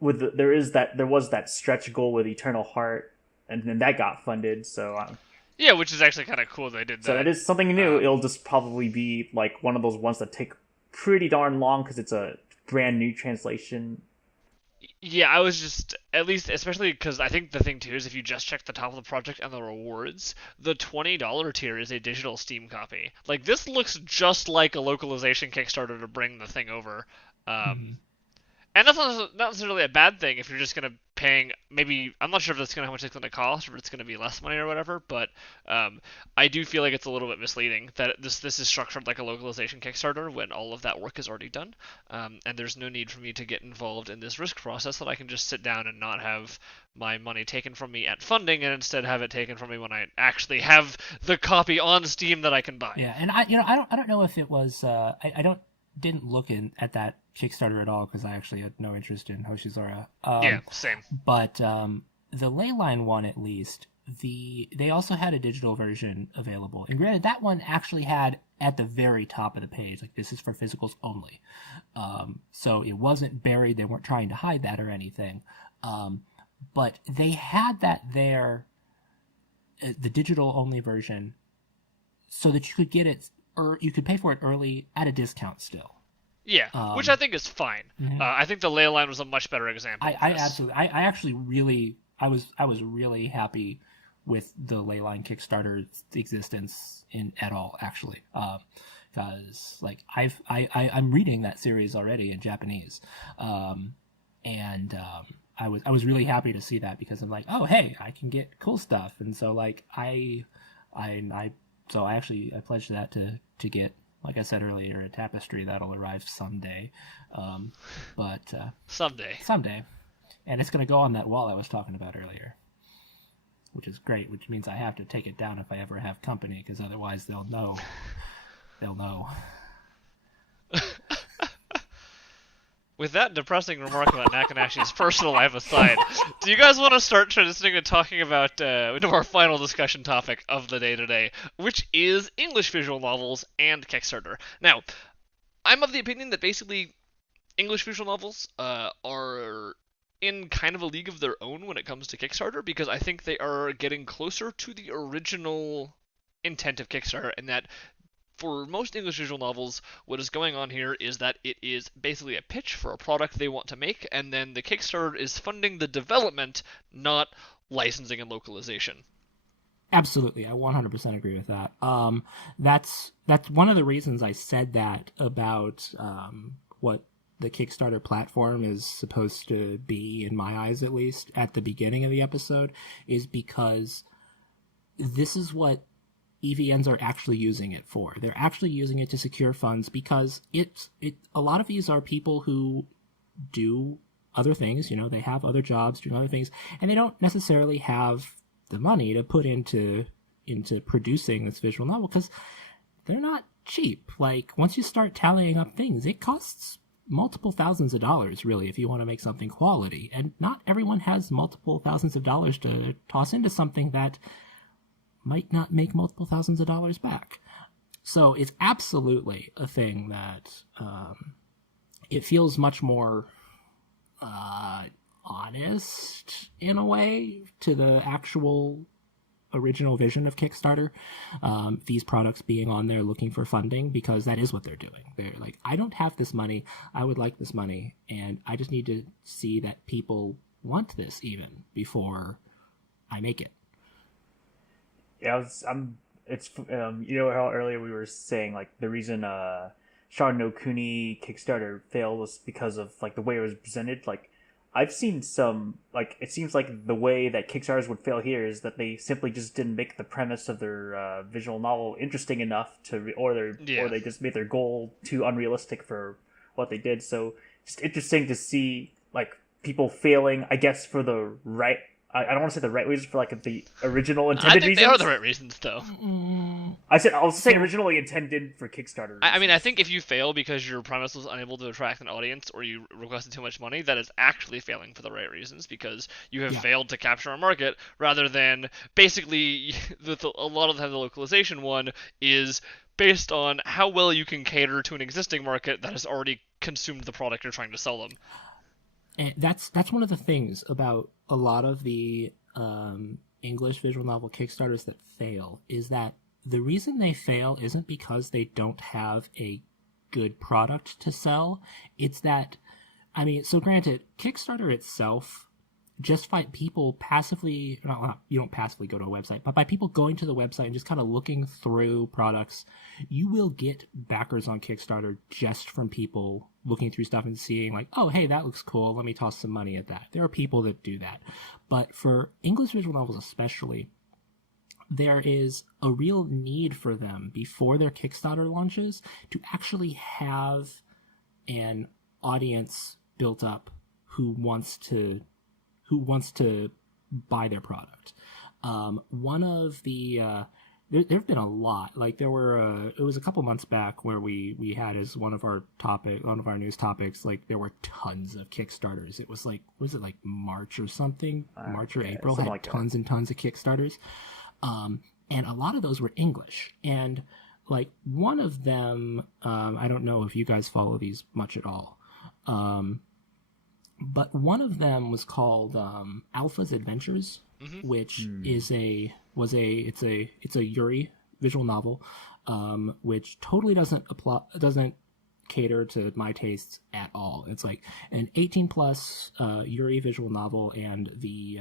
there was that stretch goal with Eternal Heart, and then that got funded. So yeah, which is actually kind of cool they did that. So that is something new. It'll just probably be like one of those ones that take pretty darn long because it's a brand new translation. Yeah, I was just, at least, especially because I think the thing too is if you just check the top of the project and the rewards, the $20 tier is a digital Steam copy. Like, this looks just like a localization Kickstarter to bring the thing over. And that's not necessarily a bad thing if you're just going to paying, maybe, I'm not sure if that's going to how much it's going to cost, or if it's going to be less money or whatever, but I do feel like it's a little bit misleading that this is structured like a localization Kickstarter when all of that work is already done, and there's no need for me to get involved in this risk process that I can just sit down and not have my money taken from me at funding and instead have it taken from me when I actually have the copy on Steam that I can buy. Yeah, and I don't know if it was, didn't look at that Kickstarter at all because I actually had no interest in Hoshizora. Yeah, same. But the Ley-line one, at least, they also had a digital version available. And granted, that one actually had at the very top of the page, like, this is for physicals only. So it wasn't buried. They weren't trying to hide that or anything. but they had that there, the digital only version, so that you could get it, or you could pay for it early at a discount still. Yeah, which I think is fine. Mhm. I think the Ley-line was a much better example. I absolutely, I actually really, I was really happy with the Ley-line Kickstarter's existence at all, actually, because like I'm reading that series already in Japanese, and I was really happy to see that, because I'm like, oh hey, I can get cool stuff, and so like I pledged that to get, like I said earlier, a tapestry that'll arrive someday, but someday, and it's gonna go on that wall I was talking about earlier, which is great, which means I have to take it down if I ever have company, because otherwise they'll know. With that depressing remark about Nakanashi's personal life aside, do you guys want to start transitioning to talking about our final discussion topic of the day today, which is English visual novels and Kickstarter? Now, I'm of the opinion that basically English visual novels are in kind of a league of their own when it comes to Kickstarter, because I think they are getting closer to the original intent of Kickstarter, and that for most English visual novels, what is going on here is that it is basically a pitch for a product they want to make, and then the Kickstarter is funding the development, not licensing and localization. Absolutely, I 100% agree with that. That's one of the reasons I said that about what the Kickstarter platform is supposed to be, in my eyes at least, at the beginning of the episode, is because this is what EVNs are actually using it for. They're actually using it to secure funds, because a lot of these are people who do other things, they have other jobs, doing other things, and they don't necessarily have the money to put into producing this visual novel, because they're not cheap. Like, once you start tallying up things, it costs multiple thousands of dollars, really, if you want to make something quality, and not everyone has multiple thousands of dollars to toss into something that might not make multiple thousands of dollars back. So it's absolutely a thing that it feels much more honest in a way to the actual original vision of Kickstarter, these products being on there looking for funding, because that is what they're doing. They're like, I don't have this money, I would like this money, and I just need to see that people want this even before I make it. Yeah, it's how earlier we were saying like the reason Sharin no Kuni Kickstarter failed was because of like the way it was presented. Like, I've seen some, like, it seems like the way that Kickstarters would fail here is that they simply just didn't make the premise of their visual novel interesting enough or they just made their goal too unrealistic for what they did. So just interesting to see like people failing, I guess, for the right. I don't want to say the right reasons, for like the original intended reasons. I think they are the right reasons, though. I'll say originally intended for Kickstarter reasons. I mean, I think if you fail because your premise was unable to attract an audience, or you requested too much money, that is actually failing for the right reasons, because you have failed to capture a market, rather than basically a lot of the localization one is based on how well you can cater to an existing market that has already consumed the product you're trying to sell them. And that's one of the things about a lot of the English visual novel Kickstarters that fail, is that the reason they fail isn't because they don't have a good product to sell. It's that, I mean, so granted, Kickstarter itself, just by people passively, you don't passively go to a website, but by people going to the website and just kind of looking through products, you will get backers on Kickstarter just from people looking through stuff and seeing like, oh, hey, that looks cool, let me toss some money at that. There are people that do that. But for English visual novels especially, there is a real need for them before their Kickstarter launches to actually have an audience built up who wants to buy their product. One of the there have been a lot. Like there were it was a couple months back where we had as one of our news topics, like there were tons of Kickstarters. It was like, was it like March or something? March or April had like tons and tons of Kickstarters. And a lot of those were English. And like one of them, I don't know if you guys follow these much at all. But one of them was called Alpha's Adventures, which it's a Yuri visual novel, which totally doesn't cater to my tastes at all. It's like an 18 plus Yuri visual novel, and the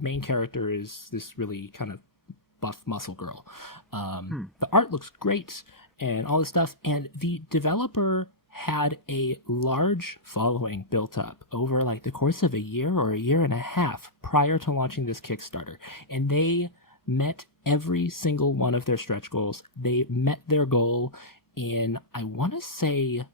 main character is this really kind of buff muscle girl. The art looks great and all this stuff, and the developer had a large following built up over like the course of a year or a year and a half prior to launching this Kickstarter, and they met every single one of their stretch goals. They met their goal in, I want to say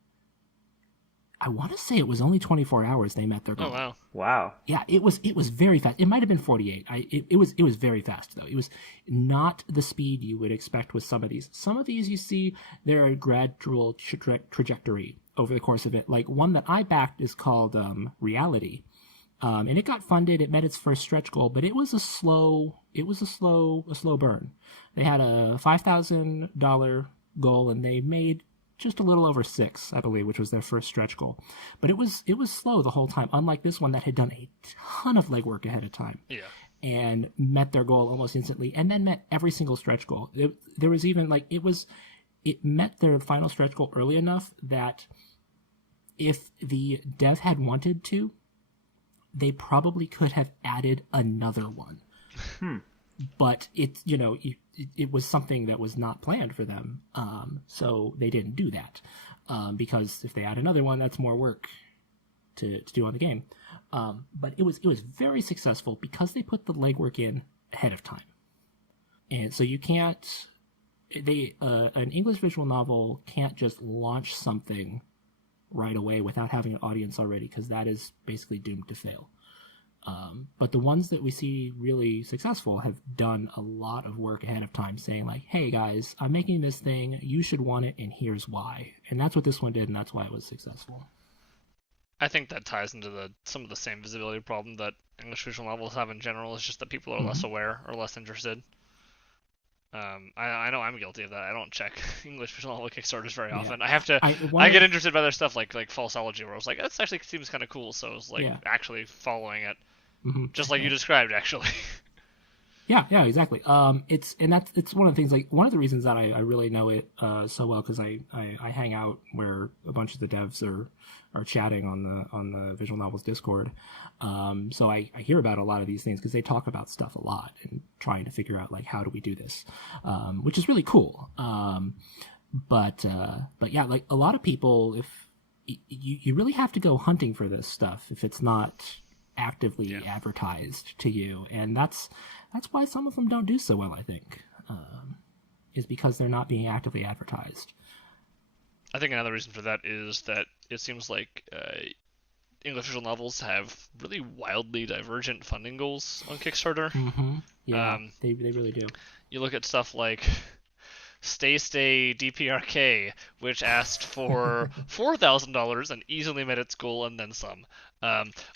it was only 24 hours they met their goal. Oh, wow. Wow. Yeah, it was very fast. It might have been 48. It was very fast though. It was not the speed you would expect with some of these. Some of these you see they're a gradual trajectory over the course of it. Like one that I backed is called Reality. And it got funded. It met its first stretch goal, but it was a slow burn. They had a $5,000 goal, and they made just a little over 6, I believe, which was their first stretch goal. But it was slow the whole time, unlike this one that had done a ton of legwork ahead of time. Yeah. And met their goal almost instantly, and then met every single stretch goal. There was even like it met their final stretch goal early enough that if the dev had wanted to, they probably could have added another one. But it was something that was not planned for them. So they didn't do that. Because if they add another one, that's more work to do on the game. But it was very successful because they put the legwork in ahead of time. And so you can't, an English visual novel can't just launch something right away without having an audience already, because that is basically doomed to fail. But the ones that we see really successful have done a lot of work ahead of time, saying like, hey guys, I'm making this thing, you should want it, and here's why. And that's what this one did, and that's why it was successful. I think that ties into some of the same visibility problem that English visual novels have in general. It's just that people are less aware or less interested. I know I'm guilty of that. I don't check English visual novel Kickstarters very often. I have to. I get interested by their stuff like Falsology, where I was like, this actually seems kind of cool. So I was like actually following it, just like you described, actually. Yeah, exactly. It's one of the things, like one of the reasons that I really know it so well, because I hang out where a bunch of the devs are chatting on the visual novels Discord. So I hear about a lot of these things because they talk about stuff a lot and trying to figure out like how do we do this, which is really cool. But yeah, like a lot of people, if you really have to go hunting for this stuff if it's not actively advertised to you, and that's why some of them don't do so well, I think, is because they're not being actively advertised. I think another reason for that is that it seems like English visual novels have really wildly divergent funding goals on Kickstarter. Yeah, they really do. You look at stuff like Stay DPRK, which asked for $4,000 and easily met its goal and then some.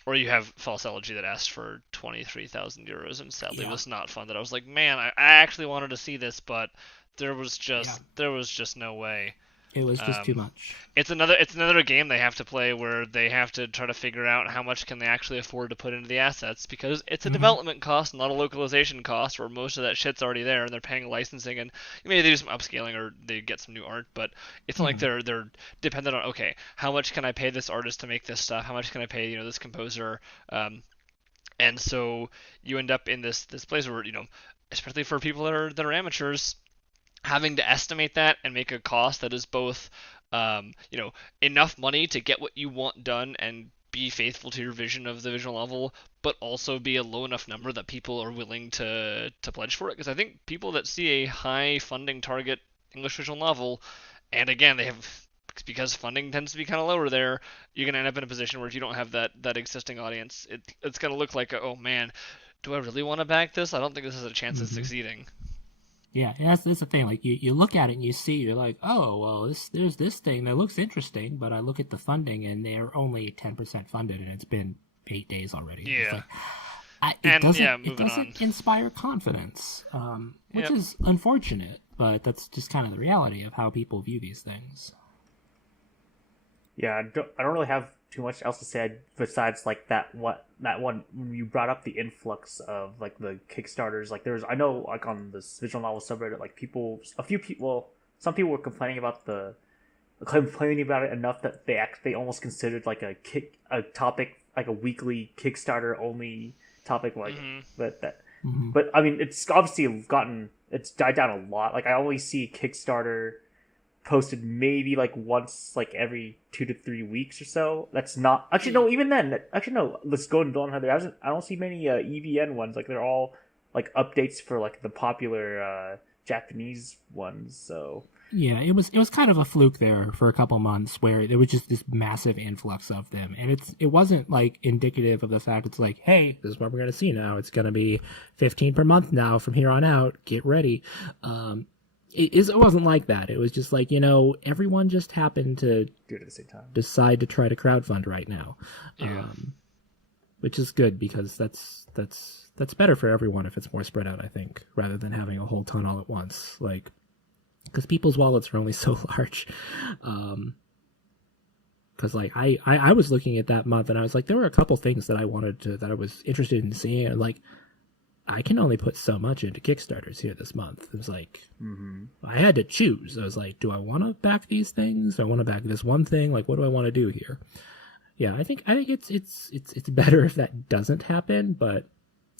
Or you have Falsology that asked for 23,000 euros and sadly was not funded. I was like, man, I actually wanted to see this, but there was just no way. It was just too much. It's another game they have to play where they have to try to figure out how much can they actually afford to put into the assets, because it's a development cost, not a localization cost, where most of that shit's already there and they're paying licensing, and maybe they do some upscaling or they get some new art, but it's not like they're dependent on, okay, how much can I pay this artist to make this stuff? How much can I pay this composer? And so you end up in this place where, especially for people that are amateurs, having to estimate that and make a cost that is both, enough money to get what you want done and be faithful to your vision of the visual novel, but also be a low enough number that people are willing to pledge for it. Because I think people that see a high funding target English visual novel, and again, because funding tends to be kind of lower there, you're going to end up in a position where if you don't have that existing audience, it's going to look like, oh man, do I really want to back this? I don't think this has a chance of succeeding. Yeah, and that's the thing. Like you look at it and you see, you're like, oh well, there's this thing that looks interesting, but I look at the funding and they're only 10% funded, and it's been 8 days already. Yeah, it doesn't inspire confidence, which is unfortunate, but that's just kind of the reality of how people view these things. Yeah, I don't really have too much else to say besides like that one when you brought up the influx of like the Kickstarters. Like there's I know like on this visual novel subreddit, like some people were complaining about it enough that they almost considered like a topic like a weekly Kickstarter only topic like but I mean it's obviously it's died down a lot. Like I only see Kickstarter posted maybe like once like every 2 to 3 weeks or so. That's not actually no even then actually no let's go and don't have there I don't see many EVN ones. Like they're all like updates for like the popular Japanese ones. So yeah, it was kind of a fluke there for a couple months where there was just this massive influx of them, and it wasn't like indicative of the fact it's like, hey, this is what we're gonna see now. It's gonna be 15 per month now from here on out. Get ready. It wasn't like that. It was just like, you know, everyone just happened to do it at the same time. Decide to try to crowdfund right now, which is good because that's better for everyone if it's more spread out. I think rather than having a whole ton all at once, like. Because people's wallets are only so large. Because like I was looking at that month and I was like, there were a couple things that I was interested in seeing, and like I can only put so much into Kickstarters here this month. It was like I had to choose. I was like, do I want to back these things? Do I want to back this one thing? Like, what do I want to do here? Yeah, I think it's better if that doesn't happen. But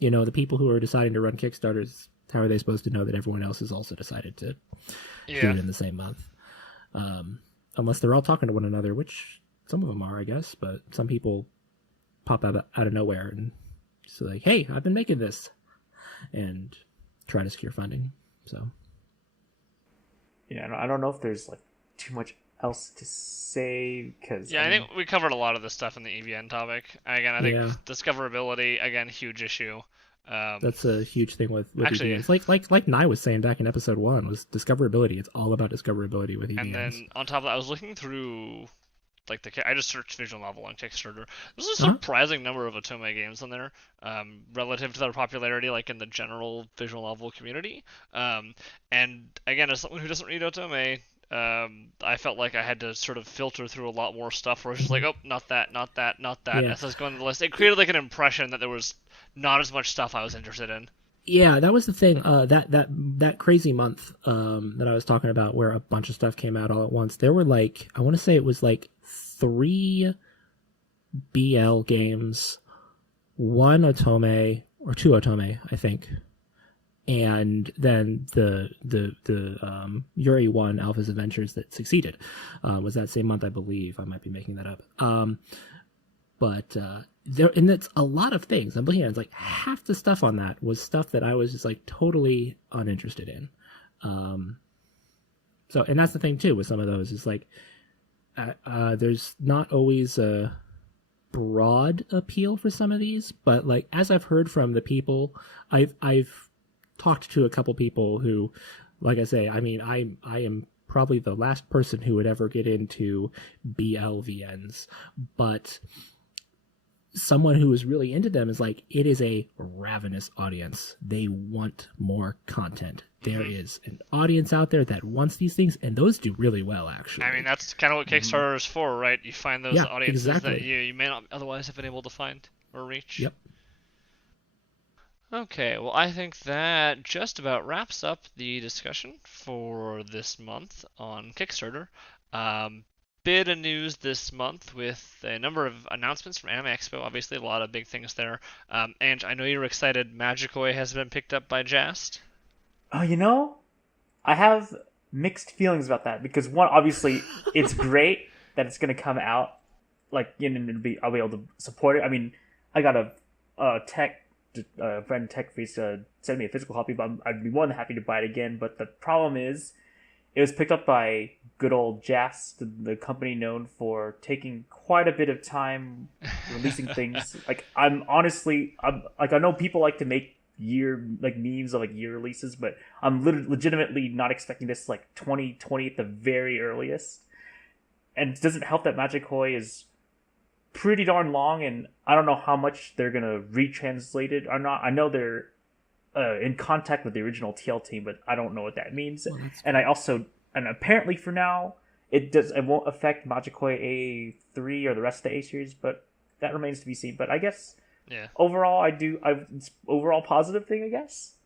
you know, the people who are deciding to run Kickstarters, how are they supposed to know that everyone else has also decided to do it in the same month? Unless they're all talking to one another, which some of them are, I guess, but some people pop out of nowhere and just like, hey, I've been making this, and try to secure funding. So yeah, I don't know if there's like too much else to say because I think we covered a lot of this stuff in the EVN topic. Again, I think discoverability, again, huge issue. That's a huge thing with actually, EVNs. Like Nye was saying back in episode 1 was discoverability. It's all about discoverability with EVNs. And then on top of that, I was looking through like I just searched visual novel on Kickstarter. There's a surprising number of Otome games on there, relative to their popularity, like in the general visual novel community. And again, as someone who doesn't read Otome, I felt like I had to sort of filter through a lot more stuff where it's just like, oh, not that. As I was going to the list, it created like an impression that there was not as much stuff I was interested in. Yeah, that was the thing. That crazy month that I was talking about, where a bunch of stuff came out all at once. There were like, I want to say it was like 3 BL games, 1 Otome or 2 Otome, I think, and then the Yuri 1 Alpha's Adventures that succeeded was that same month, I believe. I might be making that up. But and that's a lot of things. I'm looking at it, it's like half the stuff on that was stuff that I was just like totally uninterested in. So, and that's the thing too with some of those is like there's not always a broad appeal for some of these, but like as I've heard from the people, I've talked to a couple people who, like I say, I mean, I am probably the last person who would ever get into BLVNs, but someone who is really into them is like, it is a ravenous audience. They want more content. There is an audience out there that wants these things, and those do really well, actually. I mean, that's kind of what Kickstarter is for, right? You find those audiences that you may not otherwise have been able to find or reach. Yep. Okay, well, I think that just about wraps up the discussion for this month on Kickstarter. Bit of news this month with a number of announcements from Anime Expo. Obviously, a lot of big things there. And I know you're excited. Magikoi has been picked up by Jast. Oh, you know, I have mixed feelings about that because one, obviously, it's great that it's going to come out. Like, you know, I'll be able to support it. I mean, I got a friend Tech Face sent me a physical copy, but I'd be more than happy to buy it again. But the problem is, it was picked up by good old Jast, the company known for taking quite a bit of time releasing things. Like I know people like to make memes of like year releases, but I'm legitimately not expecting this like 2020 at the very earliest. And it doesn't help that Magikoi is pretty darn long, and I don't know how much they're gonna retranslate it or not. I know they're in contact with the original TL team, but I don't know what that means. Well, and apparently for now, it won't affect Magikoi A3 or the rest of the A series, but that remains to be seen. But I guess Yeah. overall, it's overall positive thing, I guess.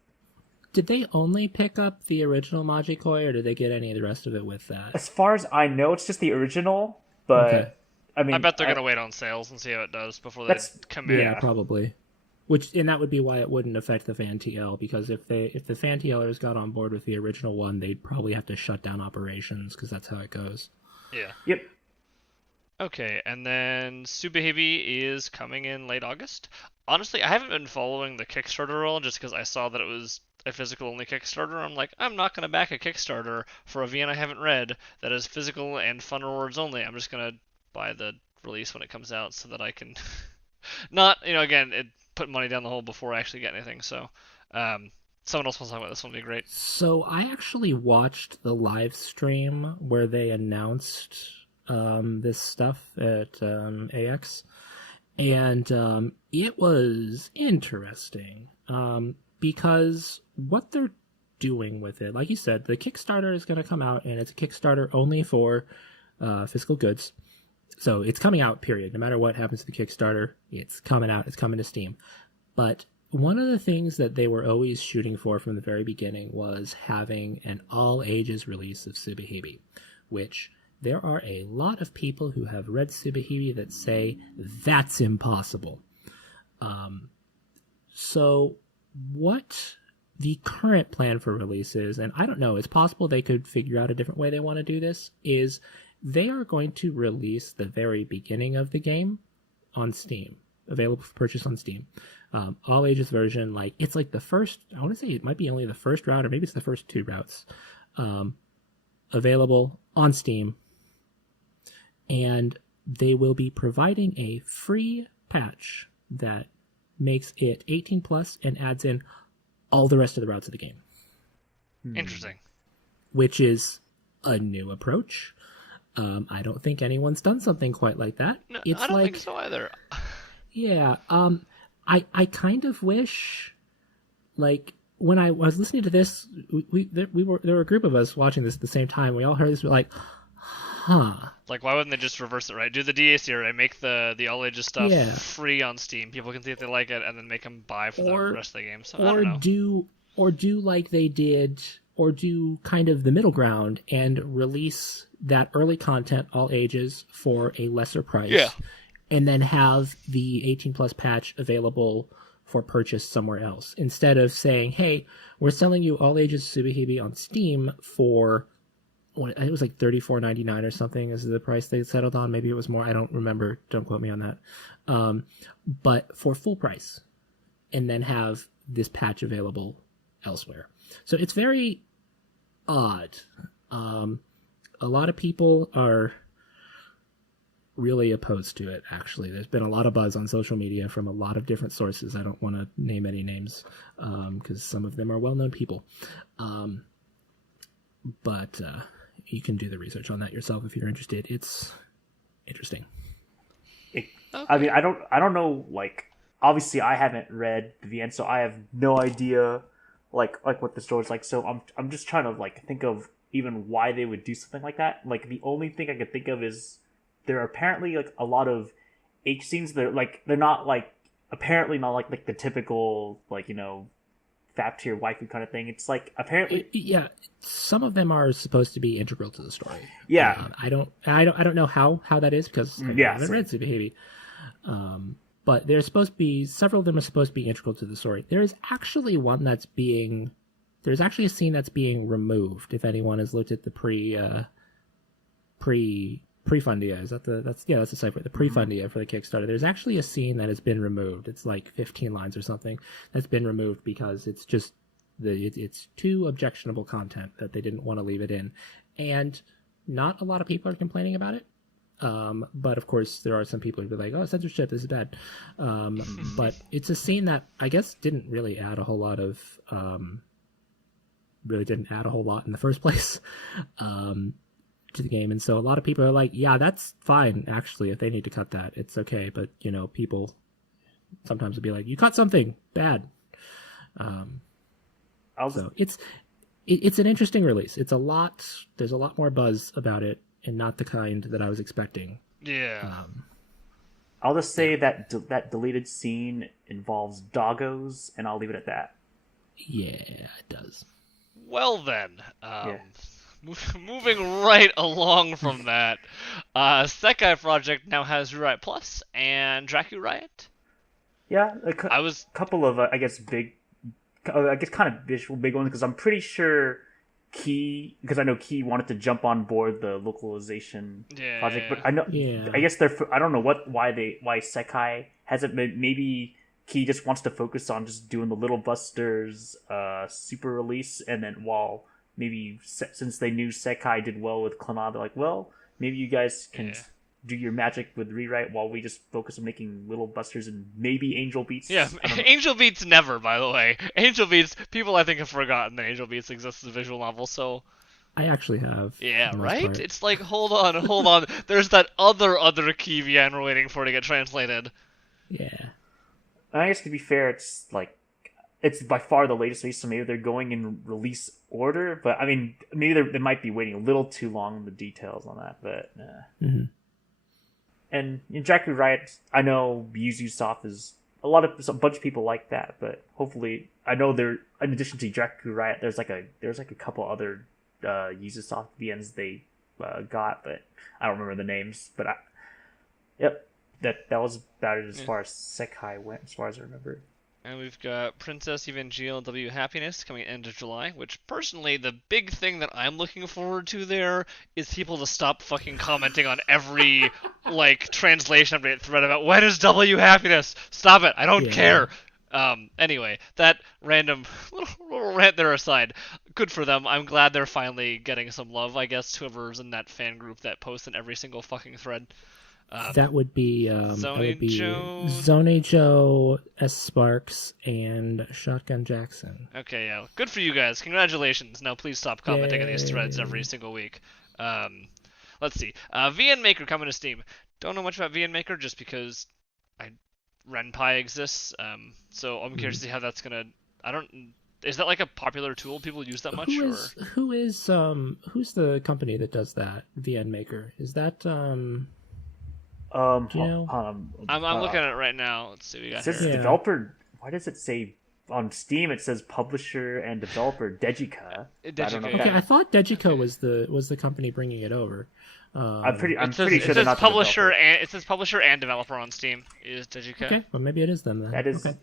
Did they only pick up the original Magikoi, or did they get any of the rest of it with that? As far as I know, it's just the original, but Okay. I mean, I bet they're gonna wait on sales and see how it does before they That's- commit. Yeah, Yeah. probably. And that would be why it wouldn't affect the Fan TL, because if the Fan TLers got on board with the original one, they'd probably have to shut down operations, because that's how it goes. Yeah. Yep. Okay, and then Subahebi is coming in late August. Honestly, I haven't been following the Kickstarter roll just because I saw that it was a physical only Kickstarter. I'm like, I'm not gonna back a Kickstarter for a VN I haven't read that is physical and fun rewards only. I'm just gonna buy the release when it comes out so that I can not, again, put money down the hole before I actually get anything. So, someone else wants to talk about this one would be great. So I actually watched the live stream where they announced this stuff at AX, and it was interesting because what they're doing with it, like you said, the Kickstarter is going to come out, and it's a Kickstarter only for physical goods. So it's coming out, period. No matter what happens to the Kickstarter, it's coming out. It's coming to Steam. But one of the things that they were always shooting for from the very beginning was having an all-ages release of Subahebi, which there are a lot of people who have read Subahebi that say that's impossible. So what the current plan for release is, and I don't know, it's possible they could figure out a different way they want to do this, is they are going to release the very beginning of the game on Steam, available for purchase on Steam. All ages version, like it's like the first, I want to say it might be only the first route, or maybe it's the first two routes, available on Steam. And they will be providing a free patch that makes it 18 plus and adds in all the rest of the routes of the game. Interesting. Which is a new approach. I don't think anyone's done something quite like that. No, It's I don't like, think so either. yeah, I kind of wish, like, when I was listening to this, there were a group of us watching this at the same time. We all heard this, we're like, huh. Like, why wouldn't they just reverse it, right? Do the DAC, right? Make the all ages stuff Yeah. free on Steam. People can see if they like it, and then make them buy for the rest of the game. So I Or don't know. do like they did, or do kind of the middle ground and release that early content, all ages, for a lesser price. Yeah. And then have the 18 plus patch available for purchase somewhere else. Instead of saying, hey, we're selling you all ages Subahebi on Steam for, it was like $34.99 or something is the price they settled on. Maybe it was more. I don't remember. Don't quote me on that. But for full price. And then have this patch available elsewhere. So it's very odd. A lot of people are really opposed to it, actually. There's been a lot of buzz on social media from a lot of different sources. I don't want to name any names because some of them are well-known people. But you can do the research on that yourself if you're interested. It's interesting. I mean, I don't know. Like, obviously, I haven't read the VN, so I have no idea, like what the story's like. So I'm just trying to like think of even why they would do something like that. Like, the only thing I could think of is there are apparently like a lot of H scenes that they're not like apparently not like the typical like fap tier waifu kind of thing. It's like apparently Yeah, some of them are supposed to be integral to the story. Yeah. I don't know how that is because I haven't read Subahebi. But there's supposed to be several of them are supposed to be integral to the story. There is actually one there's actually a scene that's being removed. If anyone has looked at the pre-fundia, that's the site for it, the pre-fundia for the Kickstarter. There's actually a scene that has been removed. It's like 15 lines or something that's been removed because it's just it's too objectionable content that they didn't want to leave it in, and not a lot of people are complaining about it. But of course, there are some people who be like, "Oh, censorship, this is bad." But it's a scene that I guess didn't really add a whole lot of in the first place. To the game, and so a lot of people are like, yeah, that's fine actually. If they need to cut that, it's okay. But people sometimes will be like, you cut something bad. So it's an interesting release. There's a lot more buzz about it, and not the kind that I was expecting. Yeah. I'll just say that that deleted scene involves doggos, and I'll leave it at that. Yeah, it does. Well then, Yeah. moving right along from that, Sekai Project now has Rewrite Plus and Draku Riot. Yeah, I was couple of I guess kind of visual big ones, because I'm pretty sure because I know Key wanted to jump on board the localization project, but I know I guess I don't know why Sekai hasn't. Maybe Key just wants to focus on just doing the Little Busters super release, and then while maybe since they knew Sekai did well with Clannad, they're like, well, maybe you guys can do your magic with Rewrite while we just focus on making Little Busters and maybe Angel Beats. Yeah, Angel Beats never, by the way. Angel Beats, people I think have forgotten that Angel Beats exists as a visual novel, so... I actually have. Yeah, right? Part. It's like, hold on. There's that other key VN we're waiting for to get translated. Yeah. I guess to be fair, it's by far the latest release, so maybe they're going in release order, but I mean, maybe they might be waiting a little too long on the details on that, but... And in Draku Riot, I know Yuzusoft is a bunch of people like that, but hopefully, I know in addition to Draku Riot, there's like a couple other Yuzusoft VNs they got, but I don't remember the names. But that was about it as far as Sekai went, as far as I remember. And we've got Princess Evangel W Happiness coming at the end of July, which personally, the big thing that I'm looking forward to there is people to stop fucking commenting on every, translation update thread about when is W Happiness? Stop it, I don't care. Anyway, that random little rant there aside, good for them. I'm glad they're finally getting some love, I guess, whoever's in that fan group that posts in every single fucking thread. That would be Zone Joe, S Sparks, and Shotgun Jackson. Okay, yeah. Good for you guys. Congratulations. Now please stop commenting on these threads every single week. Let's see. VN Maker coming to Steam. Don't know much about VN Maker just because Ren'Py exists. So I'm curious to see how that's gonna. Is that like a popular tool? People use that much? Who's the company that does that? VN Maker. Is that I'm looking at it right now. Let's see what we got. It says developer. Why does it say on Steam? It says publisher and developer Dejika. I don't know. Okay, I thought Dejika was the company bringing it over. I'm pretty sure it says not publisher and it says publisher and developer on Steam. Is Dejika? Okay, well maybe it is them then. That is. Okay.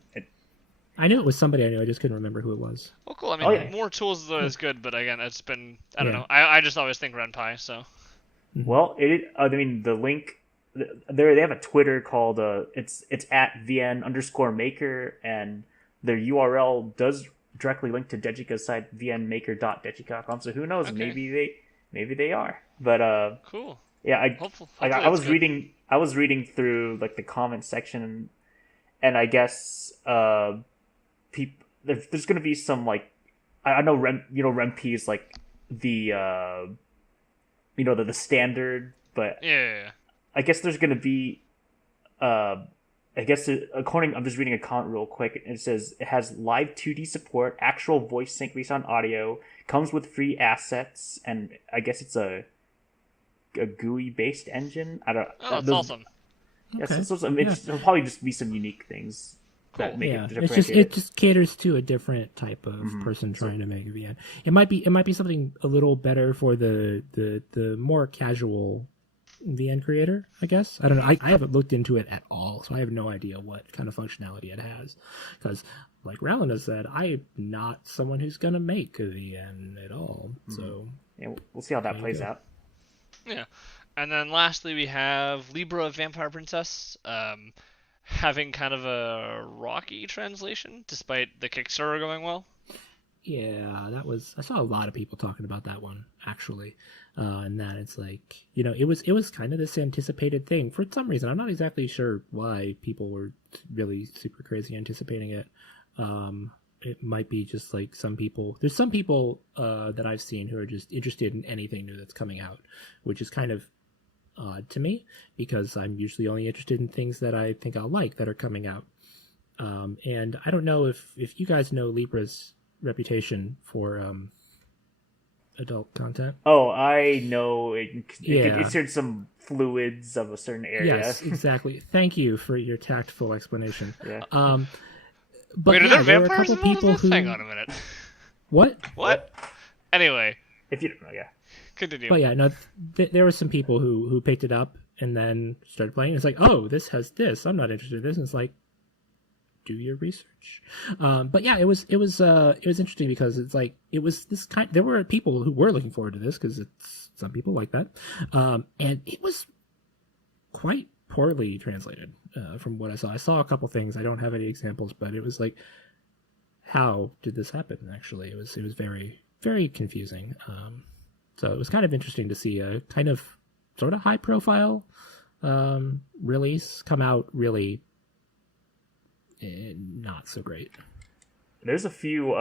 I knew it was somebody I knew. I just couldn't remember who it was. Well, cool. I mean, more tools is good, but again, it's been I don't know. I just always think Ren'Py. So. Well, I mean, the link. They have a Twitter called it's at VN_maker, and their URL does directly link to Dejika's site vnmaker.dejika.com. So who knows? Okay. Maybe they are. But cool. Yeah, I was good. reading through the comment section, and I guess there's going to be some I know Ren'Py is the the standard, but yeah. I guess there's going to be, I'm just reading a comment real quick, and it says it has live 2D support, actual voice sync based on audio, comes with free assets, and I guess it's a GUI-based engine. I don't. Oh, that's awesome. Yes, okay. It'll probably just be some unique things that make it differentiate. It just caters to a different type of person trying to make a VN. It might be something a little better for the more casual VN creator, I guess. I don't know. I haven't looked into it at all, so I have no idea what kind of functionality it has. Because, like Rowland has said, I'm not someone who's going to make a VN at all. So yeah, we'll see how that plays out. Yeah. And then lastly, we have Libra Vampire Princess, having kind of a rocky translation, despite the Kickstarter going well. Yeah, I saw a lot of people talking about that one, actually. And that it's it was kind of this anticipated thing. For some reason, I'm not exactly sure why people were really super crazy anticipating it. It might be just there's some people that I've seen who are just interested in anything new that's coming out, which is kind of odd to me, because I'm usually only interested in things that I think I'll like that are coming out. And I don't know if you guys know Libra's reputation for adult content. Oh, I know. It Yeah. can insert some fluids of a certain area. Yes, exactly. Thank you for your tactful explanation. Yeah. But Wait, are yeah, there there were a vampires couple involved in people this? who. Hang on a minute. What? What? Anyway, If you don't know, yeah. continue. But yeah, no, there were some people who picked it up and then started playing. It's like, oh, this has this. I'm not interested in this. And it's like, do your research. But yeah, it was interesting because it's like it was this kind. There were people who were looking forward to this because it's some people like that, and it was quite poorly translated from what I saw. I saw a couple things. I don't have any examples, but it was like, how did this happen? Actually, it was very very confusing. So it was kind of interesting to see a kind of sort of high profile release come out really not so great. There's a few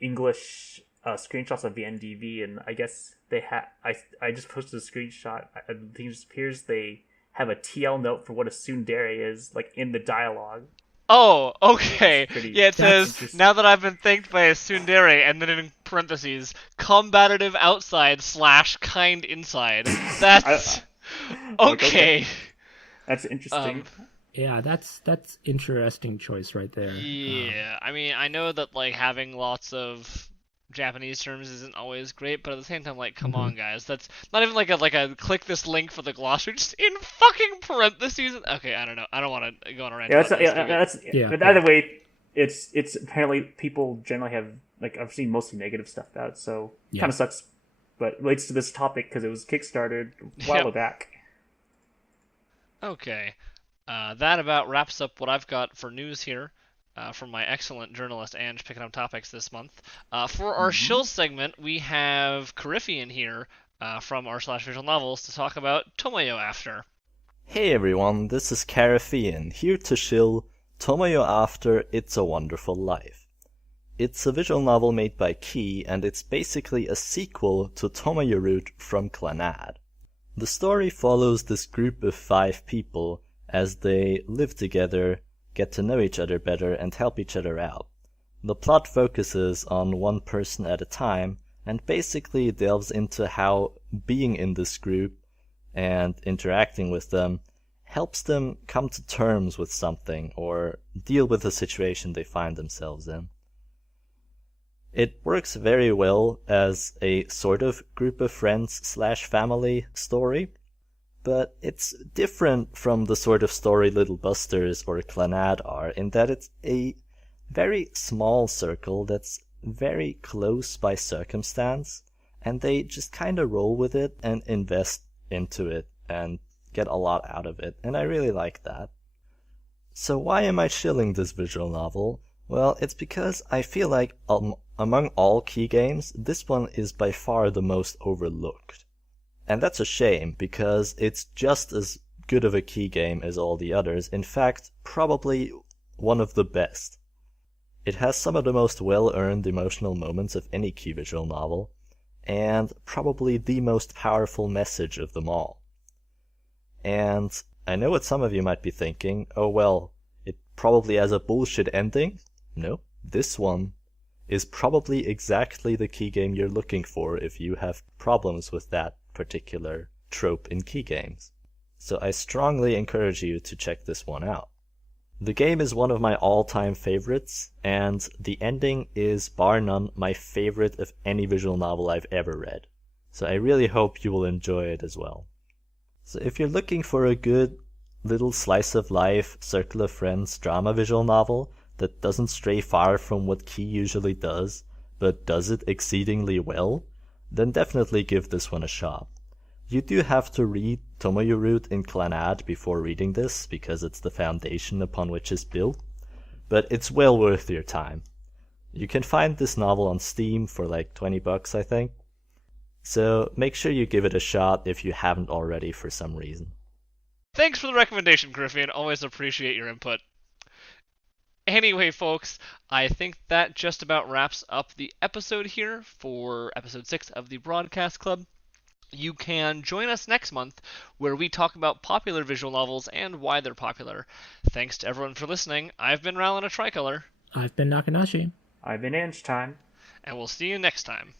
English screenshots of the NDV, and I guess they have. I just posted a screenshot. I think it just appears they have a TL note for what a tsundere is, like in the dialogue. Oh, okay. Yeah, it says, interesting. now that I've been thanked by a tsundere, and then in parentheses, combative outside / kind inside. That's... okay. That's interesting. Yeah, that's interesting choice right there. Yeah, I mean, I know that, like, having lots of Japanese terms isn't always great, but at the same time, like, come on, guys. That's not even like a click this link for the glossary, just in fucking parentheses. Okay, I don't know. I don't want to go on a rant. But either way, it's apparently people generally have, like, I've seen mostly negative stuff about it, so kind of sucks. But it relates to this topic because it was Kickstarted a while back. Okay. That about wraps up what I've got for news here from my excellent journalist Ange picking up topics this month. For our Shill segment, we have Karifean here from r / visual novels to talk about Tomoyo After. Hey everyone, this is Karifean, here to shill Tomoyo After It's a Wonderful Life. It's a visual novel made by Key, and it's basically a sequel to Tomoyo Root from Clannad. The story follows this group of 5 people as they live together, get to know each other better, and help each other out. The plot focuses on one person at a time, and basically delves into how being in this group and interacting with them helps them come to terms with something or deal with the situation they find themselves in. It works very well as a sort of group of friends / family story, but it's different from the sort of story Little Busters or Clannad are in that it's a very small circle that's very close by circumstance, and they just kind of roll with it and invest into it and get a lot out of it, and I really like that. So why am I shilling this visual novel? Well, it's because I feel like among all Key games, this one is by far the most overlooked. And that's a shame, because it's just as good of a Key game as all the others, in fact, probably one of the best. It has some of the most well-earned emotional moments of any Key visual novel, and probably the most powerful message of them all. And I know what some of you might be thinking, oh well, it probably has a bullshit ending. No, this one is probably exactly the Key game you're looking for if you have problems with that particular trope in Key games. So I strongly encourage you to check this one out. The game is one of my all-time favorites, and the ending is bar none my favorite of any visual novel I've ever read. So I really hope you will enjoy it as well. So if you're looking for a good little slice of life, circle of friends drama visual novel that doesn't stray far from what Key usually does, but does it exceedingly well, then definitely give this one a shot. You do have to read Tomoyo Root in Clannad before reading this, because it's the foundation upon which it's built, but it's well worth your time. You can find this novel on Steam for like $20, I think. So make sure you give it a shot if you haven't already for some reason. Thanks for the recommendation, Karifean. Always appreciate your input. Anyway, folks, I think that just about wraps up the episode here for episode 6 of the Broadcast Club. You can join us next month where we talk about popular visual novels and why they're popular. Thanks to everyone for listening. I've been Rallin a Tricolor. I've been Nakanashi. I've been Ange Time. And we'll see you next time.